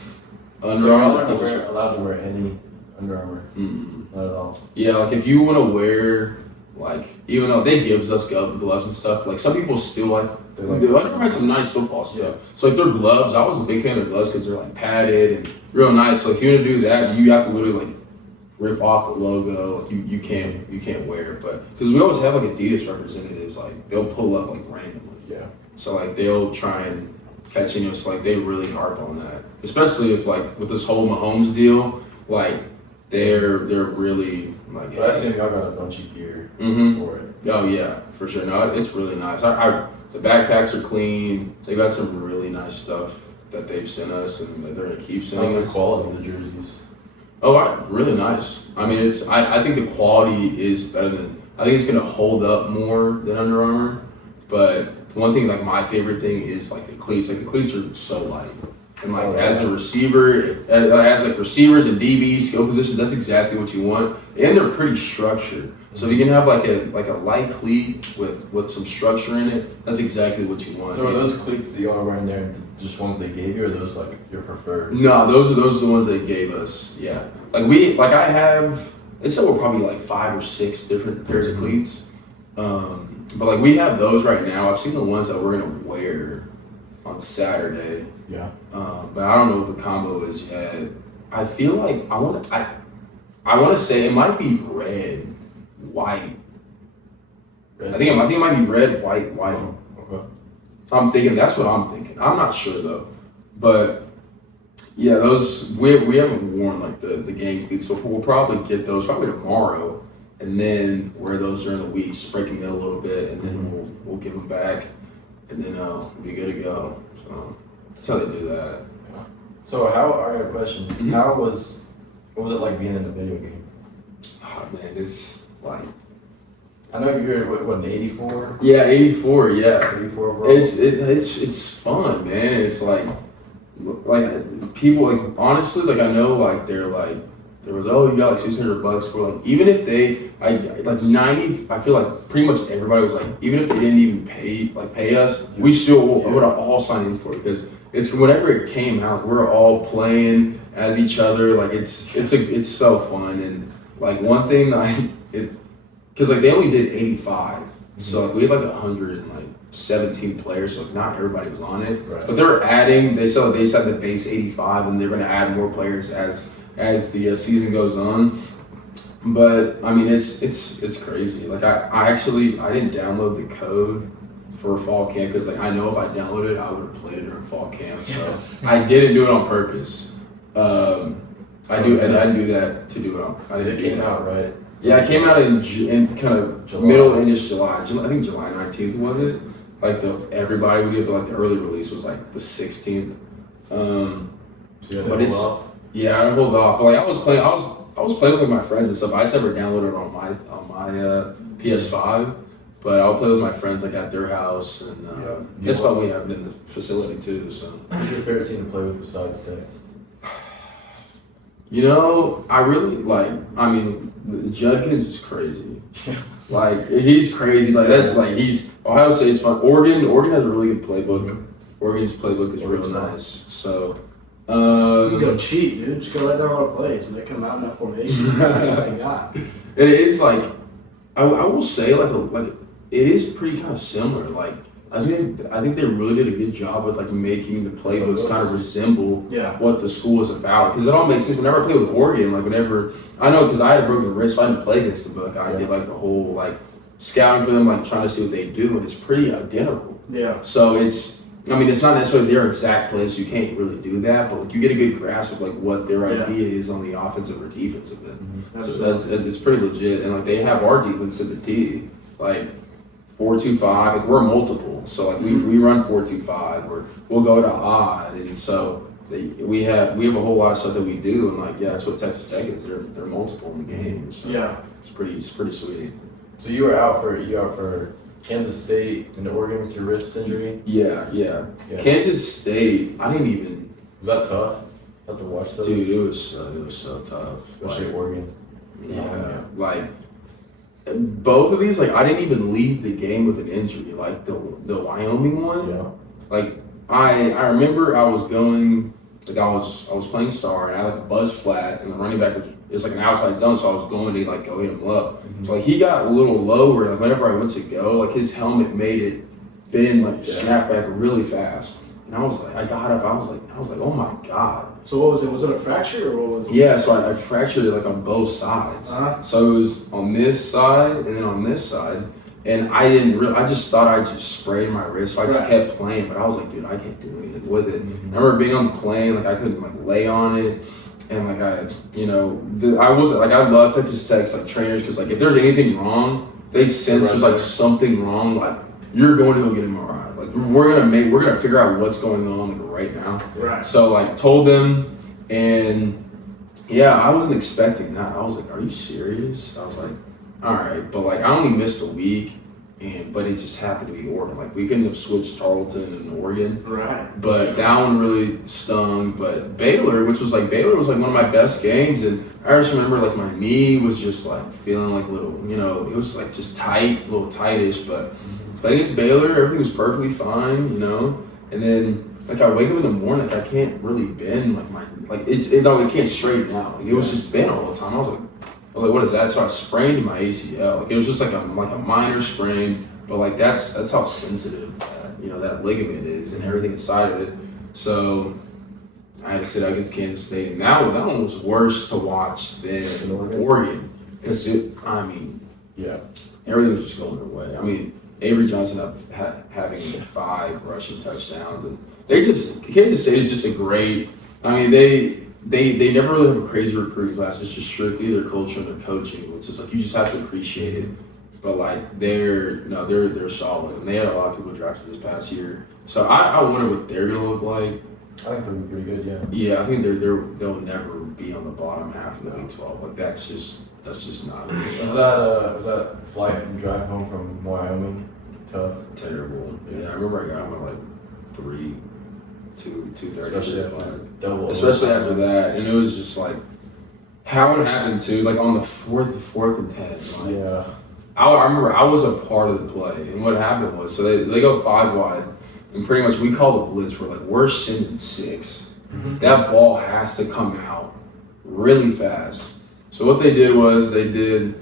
So are they allowed to wear any Under Armour? Not at all. Yeah, like if you want to wear, like, even though they gives us gloves and stuff, like some people still like Under Armour has some nice football stuff. Yeah. So like their gloves, I was a big fan of their gloves because they're like padded and real nice. So if you want to do that, you have to literally like rip off the logo. Like you can't wear it, but because we always have like Adidas representatives, like they'll pull up like randomly. Yeah. So like they'll try and catch any of us. Like they really harp on that, especially if like with this whole Mahomes deal, like they're really like. But I see y'all got a bunch of gear Mm-hmm. for it. Oh yeah, for sure. No, it's really nice. The backpacks are clean. They got some really nice stuff that they've sent us, and that they're gonna keep sending How's us. the quality of the jerseys? Oh, really nice. I mean, I think the quality is better than. I think it's gonna hold up more than Under Armour. But one thing, like my favorite thing is like the cleats. Like the cleats are so light, and like as a receiver, as like receivers and DBs, skill positions, that's exactly what you want. And they're pretty structured. So if you can have like a light cleat with some structure in it, that's exactly what you want. So are those cleats that y'all are wearing there just ones they gave you, or are those like your preferred? No, those are the ones they gave us. Yeah, I have. They said we're probably like 5 or 6 different pairs of cleats. But like we have those right now. I've seen the ones that we're gonna wear on Saturday. Yeah. But I don't know what the combo is yet. I feel like I want to say it might be red, white. Red. I think it might be red, white. Oh, okay. I'm thinking that's what I'm thinking. I'm not sure though, but yeah, those we haven't worn like the game cleats, so we'll probably get those probably tomorrow, and then wear those during the week, just break them in a little bit, and then we'll give them back, and then we'll be good to go. So that's how they do that. So I have a question. Mhm. What was it like being in a video game? Oh man, it's like I know you're what an 84? yeah, 84, yeah. 84 overall. It's fun, man. It's like people like honestly like I know like they're like there was you got like $600 for like even if they like 90 I feel like pretty much everybody was like even if they didn't even pay us we still would have all signed in for it because it's whenever it came out we're all playing as each other like it's so fun and like one thing because like they only did 85 so like we had like 117 players, so not everybody was on it. Right. But they're adding. They said the base 85, and they're going to add more players as the season goes on. But I mean, it's crazy. Like I didn't download the code for fall camp because like I know if I downloaded it, I would have played it during fall camp. So I didn't do it on purpose. I didn't do that to do it. It came out, right? Yeah, it came out in kind of July. middle-ish July. I think July 19th was it? Like everybody would get, but like the early release was like the 16th. So you had to But hold off? Yeah, I hold off. But like I was playing with like, my friends and stuff. I just never downloaded it on my PS5, but I'll play with my friends like at their house, and it's fun. We have it in the facility too. So Who's your favorite team to play with besides Tech? You know, I really like. I mean, Judkins is crazy. Like he's crazy. Like that's like he's Ohio State's fun. Oregon has a really good playbook. Mhm. Oregon's playbook is Oregon's real nice. nice. So, You can go cheat, dude. Just go let down a lot of plays and they come out in that formation. That's what they got. it is like I will say like it is pretty kind of similar. Like I think they really did a good job with like making the playbooks kind of resemble Yeah. what the school is about, because it all makes sense. Whenever I played with Oregon, like whenever I know, because I had a broken wrist, so I didn't play against them, but like, I did like the whole like scouting for them, like trying to see what they do, and it's pretty identical. Yeah. So it's not necessarily their exact play, so you can't really do that, but like you get a good grasp of like what their idea is on the offensive or defensive end. So it's pretty legit, and like they have our defense at the T, like 4-2-5. Like we're multiple, so like we run 4-2-5, or we'll go to odd, and so we have a whole lot of stuff that we do, and like that's what Texas Tech is. They're multiple in the game. So Yeah. it's pretty sweet. So you were out for Kansas State and Oregon with your wrist injury. Yeah. Kansas State, I didn't even. Was that tough? Have to watch those. Dude, it was so tough. Especially Like, Oregon. yeah, like both of these, like I didn't even leave the game with an injury. Like the Wyoming one, Yeah. like I remember I was going, like I was playing star, and I had like a buzz flat, and the running back was like an outside zone, so I was going to like go hit him low. So, like he got a little lower, like whenever I went to go, like his helmet made it bend, like snap back really fast. And I was like, I got up, I was like, oh my God. So what was it? Was it a fracture or what was it? Yeah, so I fractured it like on both sides. Uh-huh. So it was on this side and then on this side. And I just thought I just sprayed my wrist, so I just kept playing. But I was like, dude, I can't do anything with it. I remember being on the plane, like I couldn't like lay on it. And like I love Texas Tech's like trainers, because like if there's anything wrong, they sense there's like something wrong, like you're going to go get an MRI. Like we're gonna figure out what's going on like right now. Right. So like told them, and yeah, I wasn't expecting that. I was like, are you serious? I was like, all right, but like I only missed a week, but it just happened to be Oregon. Like we couldn't have switched Tarleton and Oregon. Right. But that one really stung. But Baylor was like one of my best games, and I just remember like my knee was just like feeling like a little, it was like just tight, a little tightish. But playing against Baylor, everything was perfectly fine, And then like I wake up in the morning, like I can't really bend it can't straighten out. Like it was just bent all the time. I was like, what is that? So I sprained my ACL. Like it was just like a minor sprain, but like that's how sensitive that ligament is and everything inside of it. So I had to sit out against Kansas State, and that one was worse to watch than Oregon, because everything was just going their way. I mean, Avery Johnson having 5 rushing touchdowns, and Kansas State is just a great. I mean, they never really have a crazy recruiting class. It's just strictly their culture and their coaching, which is like you just have to appreciate it. But like they're solid, and they had a lot of people drafted this past year. So I wonder what they're gonna look like. I think they'll be pretty good. Yeah. Yeah, I think they'll never be on the bottom half of the Big 12. Like that's just not. Was that flight and drive home from Wyoming tough? Terrible. Yeah, I remember I got home at like 2:30. Especially after that, and it was just like how it happened too. Like on the fourth and 10. Like, Yeah. I remember I was a part of the play, and what happened was, so they go 5 wide, and pretty much we call the blitz. We're like, we're sending 6. That ball has to come out really fast. So what they did was they did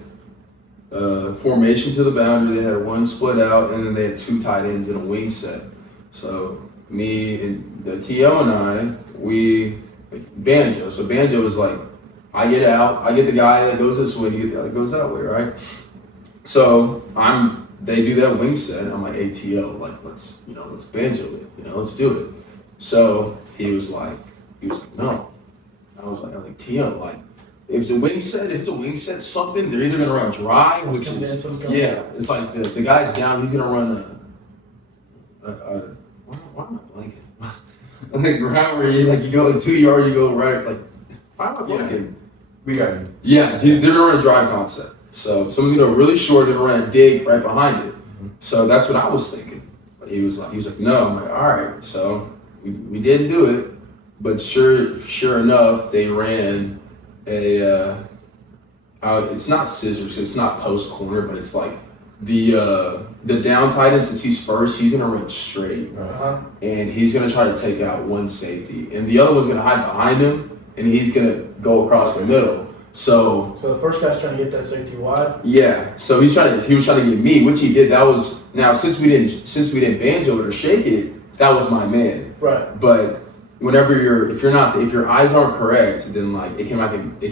formation to the boundary. They had 1 split out, and then they had 2 tight ends and a wing set. So me and the TO and I, we Banjo. So Banjo was like, I get out, I get the guy that goes this way, you get the guy that goes that way, right? So they do that wing set. I'm like, ATO, like let's Banjo it, let's do it. So he was like, no. I was like, TO, like if it's a wing set, something, they're either gonna run dry, which is it's like the guy's down, he's gonna run why am I blanking? Like right where you go like 2 yards, you go right, like why am I blanking? We got you. Yeah, they're gonna run a drive concept. So someone's gonna go really short, they're gonna run a dig right behind it. So that's what I was thinking. But he was like, no. I'm like, all right. So we didn't do it, but sure enough, they ran it's not scissors, 'cause it's not post corner, but it's like the down tight end, since he's first, he's gonna run straight, and he's gonna try to take out one safety, and the other one's gonna hide behind him, and he's gonna go across the middle. So So the first guy's trying to get that safety wide. yeah, so he was trying to get me, which he did. That was now since we didn't banjo it or shake it, that was my man. Right. But whenever if your eyes aren't correct, then like it can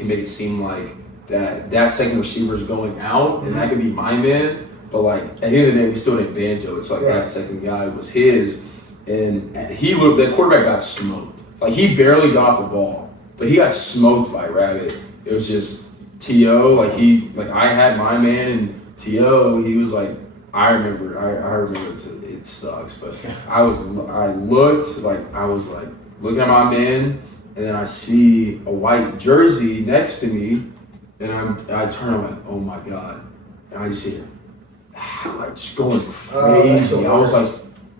make it seem like that second receiver is going out, and that could be my man. But like at the end of the day, we still didn't banjo. It's like that second guy was his, and that quarterback got smoked. Like he barely got the ball, but he got smoked by Rabbit. It was just T.O. Like I had my man, and T.O. He was like, I remember it sucks, but I was like looking at my man, and then I see a white jersey next to me, and I turn, I'm like, oh my god, and I just hear like just going crazy. I was like,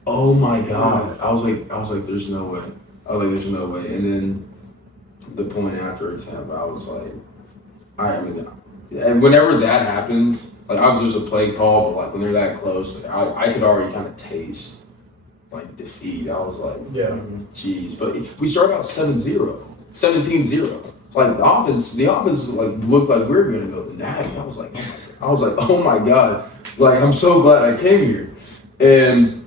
oh my god. I was like, there's no way. And then the point after it's happened, I was like, and whenever that happens, like obviously there's a play call, but like when they're that close, like I could already kind of taste like defeat. I was like, geez. But we started out 17-0. Like the offense like looked like we were gonna go nag. I was like, oh my god. Like I'm so glad I came here. And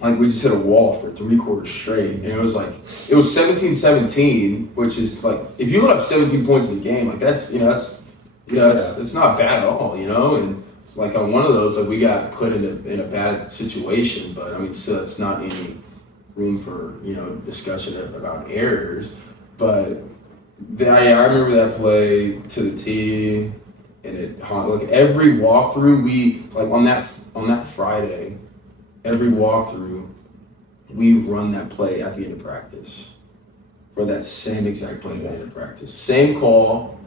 like we just hit a wall for 3 quarters straight, and it was 17-17, which is like if you let up 17 points in the game, like that's it's not bad at all, and like on one of those, like we got put in a bad situation, but I mean still it's not any room for discussion about errors. But I remember that play to the T, and it like every walkthrough we like on that Friday. Every walkthrough, we run that play at the end of practice. For that same exact play at the end of practice. Same call,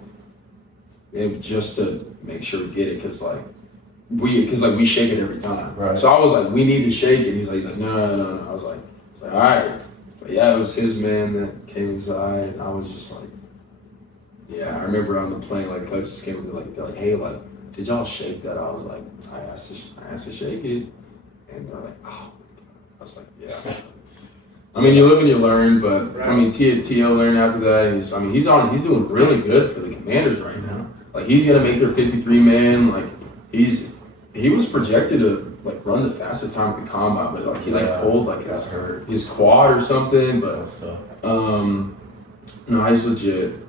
and just to make sure we get it, because we shake it every time. Right. So I was like, we need to shake it. He's like, no. I was like, all right. But yeah, it was his man that came inside, and I was just like, yeah. I remember on the plane, like coaches came to they're like, hey, like, did y'all shake that? I was like, I asked to shake it. And they're like, oh. I was like, yeah. I mean, you live and you learn, but I mean, T.O. learned after that. And he's doing really good for the Commanders right now. Like he's gonna make their 53-man. Like he was projected to like run the fastest time at the combine, but like he pulled like his quad or something. But no, he's legit.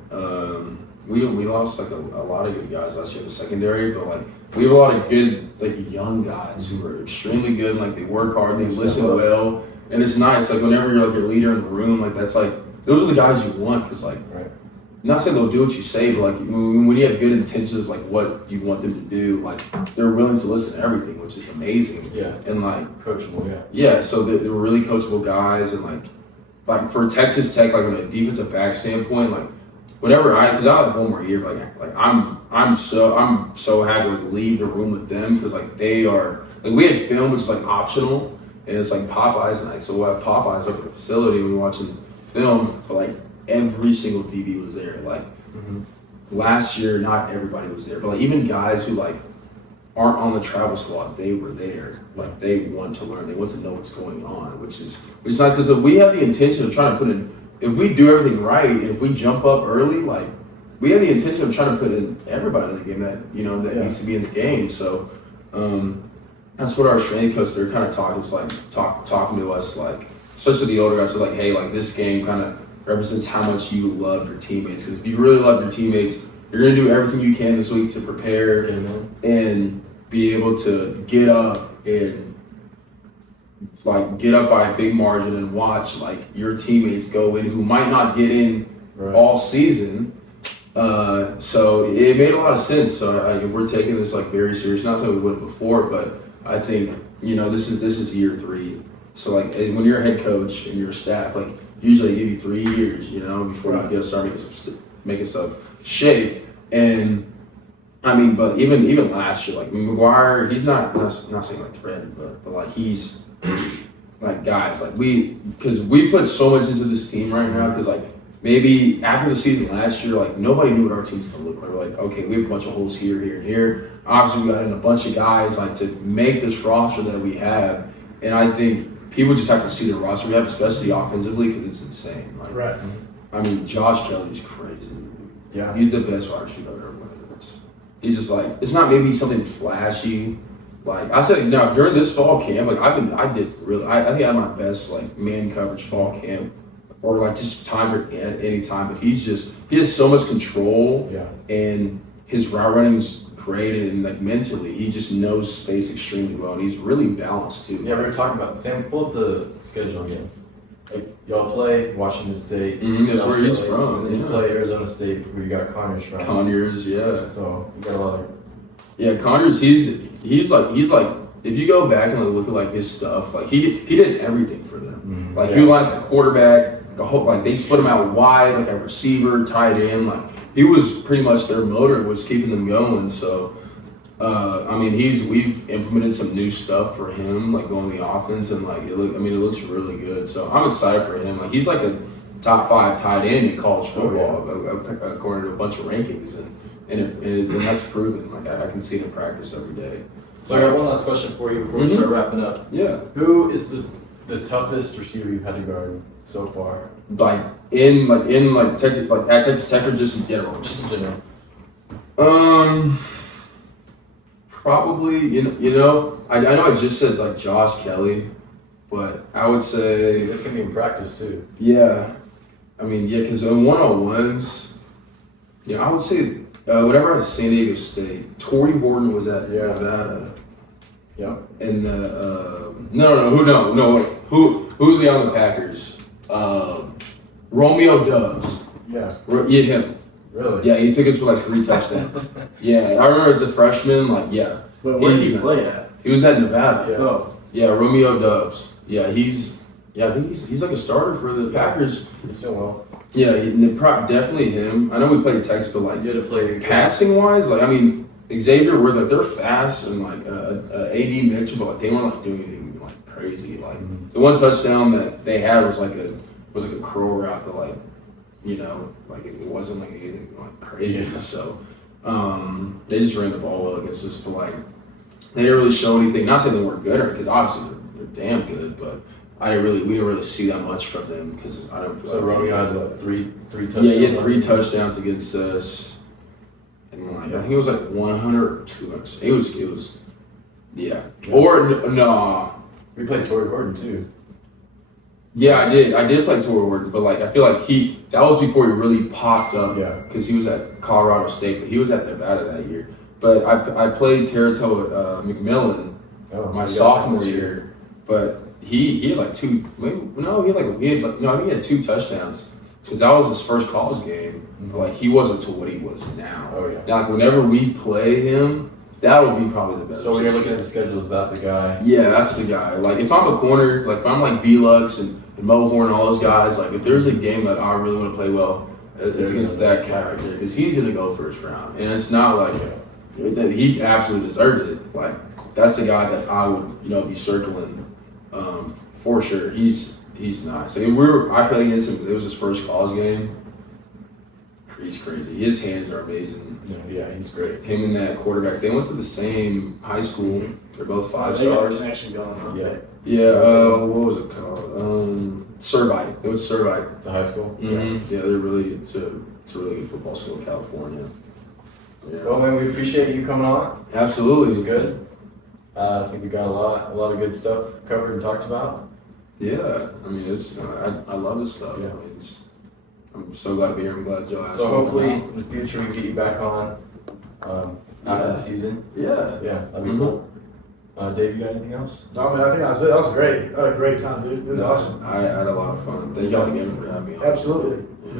We lost like a lot of good guys last year in the secondary, but like we have a lot of good like young guys who are extremely good. And, like they work hard, they listen well, and it's nice. Like whenever you're like your leader in the room, like that's like those are the guys you want, because like not saying they'll do what you say, but like when you have good intentions, like what you want them to do, like they're willing to listen to everything, which is amazing. Yeah, and like coachable. Yeah, so they're really coachable guys, and like for Texas Tech, like on a defensive back standpoint, like. Because I have one more year, but like I'm so happy to leave the room with them, because like they are like we had film which is like optional, and it's like Popeyes night, so we'll have Popeyes up at the facility when we're watching film, but like every single DB was there. Like last year, not everybody was there, but like even guys who like aren't on the travel squad, they were there. Like they want to learn, they want to know what's going on, which is not because we have the intention of trying to put in. If we do everything right, and if we jump up early, like we have the intention of trying to put in everybody in the game that needs to be in the game. So that's what our strength coach, they're kind of talking to us, like especially the older guys. So like, hey, like this game kind of represents how much you love your teammates. Because if you really love your teammates, you're gonna do everything you can this week to prepare and be able to get up and. Like get up by a big margin and watch like your teammates go in who might not get in all season. So it made a lot of sense. So we're taking this like very serious. Not that we would before, but I think this is year 3. So like when you're a head coach and you're a staff, like usually they give you 3 years, before you start making stuff shape. And I mean, but even last year, like McGuire, he's not saying like threatened, but like he's. Like guys, like because we put so much into this team right now, because like maybe after the season last year, like nobody knew what our team's gonna look like. We're like, okay, we have a bunch of holes here, here, and here. Obviously, we got in a bunch of guys like to make this roster that we have, and I think people just have to see the roster we have, especially offensively, because it's insane. Like, Right. I mean, Josh Kelly's crazy. Yeah. He's the best wide receiver I've ever played against. He's just like, it's not maybe something flashy. Like I said, no, during this fall camp, like I think I had my best like man coverage fall camp, or like just time at any time. But he has so much control, Yeah. and his route running's great, and like mentally, he just knows space extremely well, and he's really balanced too. Yeah, we were talking about Sam. Pull up the schedule again. Like y'all play Washington State. That's where he's State, from. And then you Yeah. play Arizona State, where you got Conyers from. Conyers, yeah. So you got a lot of. Yeah, Conyers, he's like if you go back and look at like his stuff, like he did everything for them. Mhm. Like Yeah. he lined up a quarterback, like they split him out wide, like a receiver, tight end. Like he was pretty much their motor, was keeping them going. So I mean, we've implemented some new stuff for him, like going the offense, and like it looks really good. So I'm excited for him. Like he's like a top 5 tight end in college football, according to a bunch of rankings, and that's proven. Like I can see it in practice every day. So I got one last question for you before we Mhm. start wrapping up. Yeah, Who is the toughest receiver you've had to guard so far? like in Texas, like at Texas Tech, or just in general. Just in general. Probably you know I know I just said like Josh Kelly, but I would say This can be in practice too. yeah. I mean yeah, because in 1-on-1s, you know, I would say whenever I was at San Diego State, Torrey Horton was at Nevada. Yeah. And who's the on the Packers? Romeo Doubs. Yeah. Yeah, him. Really? Yeah, he took us for like 3 touchdowns. Yeah, I remember as a freshman, like yeah. But where did he play at? He was at Nevada. Yeah. Oh, Yeah, Romeo Doubs. Yeah, I think he's like a starter for the Packers. He's doing well. Yeah, definitely him. I know we played Texas, but like You had to play passing wise, like I mean Xavier, they're fast, and like AD Mitchell, but like they weren't like doing anything like crazy. Like the one touchdown that they had was like a curl route that like, you know, like it wasn't like anything like crazy. Yeah. So they just ran the ball well against us, but like they didn't really show anything. Not saying they weren't good, because obviously they're damn good, but we didn't really see that much from them, because I don't feel So like Romeo has what, three touchdowns? yeah, he had 3 touchdowns against us. And like, I think it was like 100 or 200. It was, yeah. Or no, We played Torrey Horton too. yeah, I did play Torrey Horton, but like I feel like that was before he really popped up. Yeah. Because he was at Colorado State, but he was at Nevada that year. But I played Territoa McMillan Oh, my we got sophomore this year, but he had like 2. I think he had 2 touchdowns. Because that was his first college game. But like he wasn't to what he was now. Oh yeah. Now, like whenever we play him, that'll be probably the best. So when you're looking at the schedule, is that the guy? Yeah, that's the guy. Like if I'm a corner, like if I'm like B-Lux and Mo Horn and all those guys, like if there's a game that I really want to play well, it's against that cat right there, because he's gonna go first round, and it's not like that he absolutely deserves it. Like that's the guy that I would be circling for sure. He's nice. I mean, I played against him. It was his first college game. He's crazy. His hands are amazing. Yeah, he's great. Him and that quarterback, they went to the same high school. They're both 5 they got a stars. connection going on. Yeah. Yeah. What was it called? Servite. It was Servite. The high school. Mm-hmm. Yeah, they're really it's a really good football school in California. Yeah. Well, man, we appreciate you coming on. It Absolutely. was good. I think we got a lot of good stuff covered and talked about. Yeah. I mean, I love this stuff. Yeah. I mean, I'm so glad to be here. I'm glad Joe asked So me. hopefully in the future we can get you back on after the season. Yeah. Yeah, that'd be Mhm. cool. Dave, you got anything else? No, man, I think that was it. That was great. I had a great time, dude. It was awesome. I had a lot of fun. Thank y'all again for having me. Absolutely. Yeah.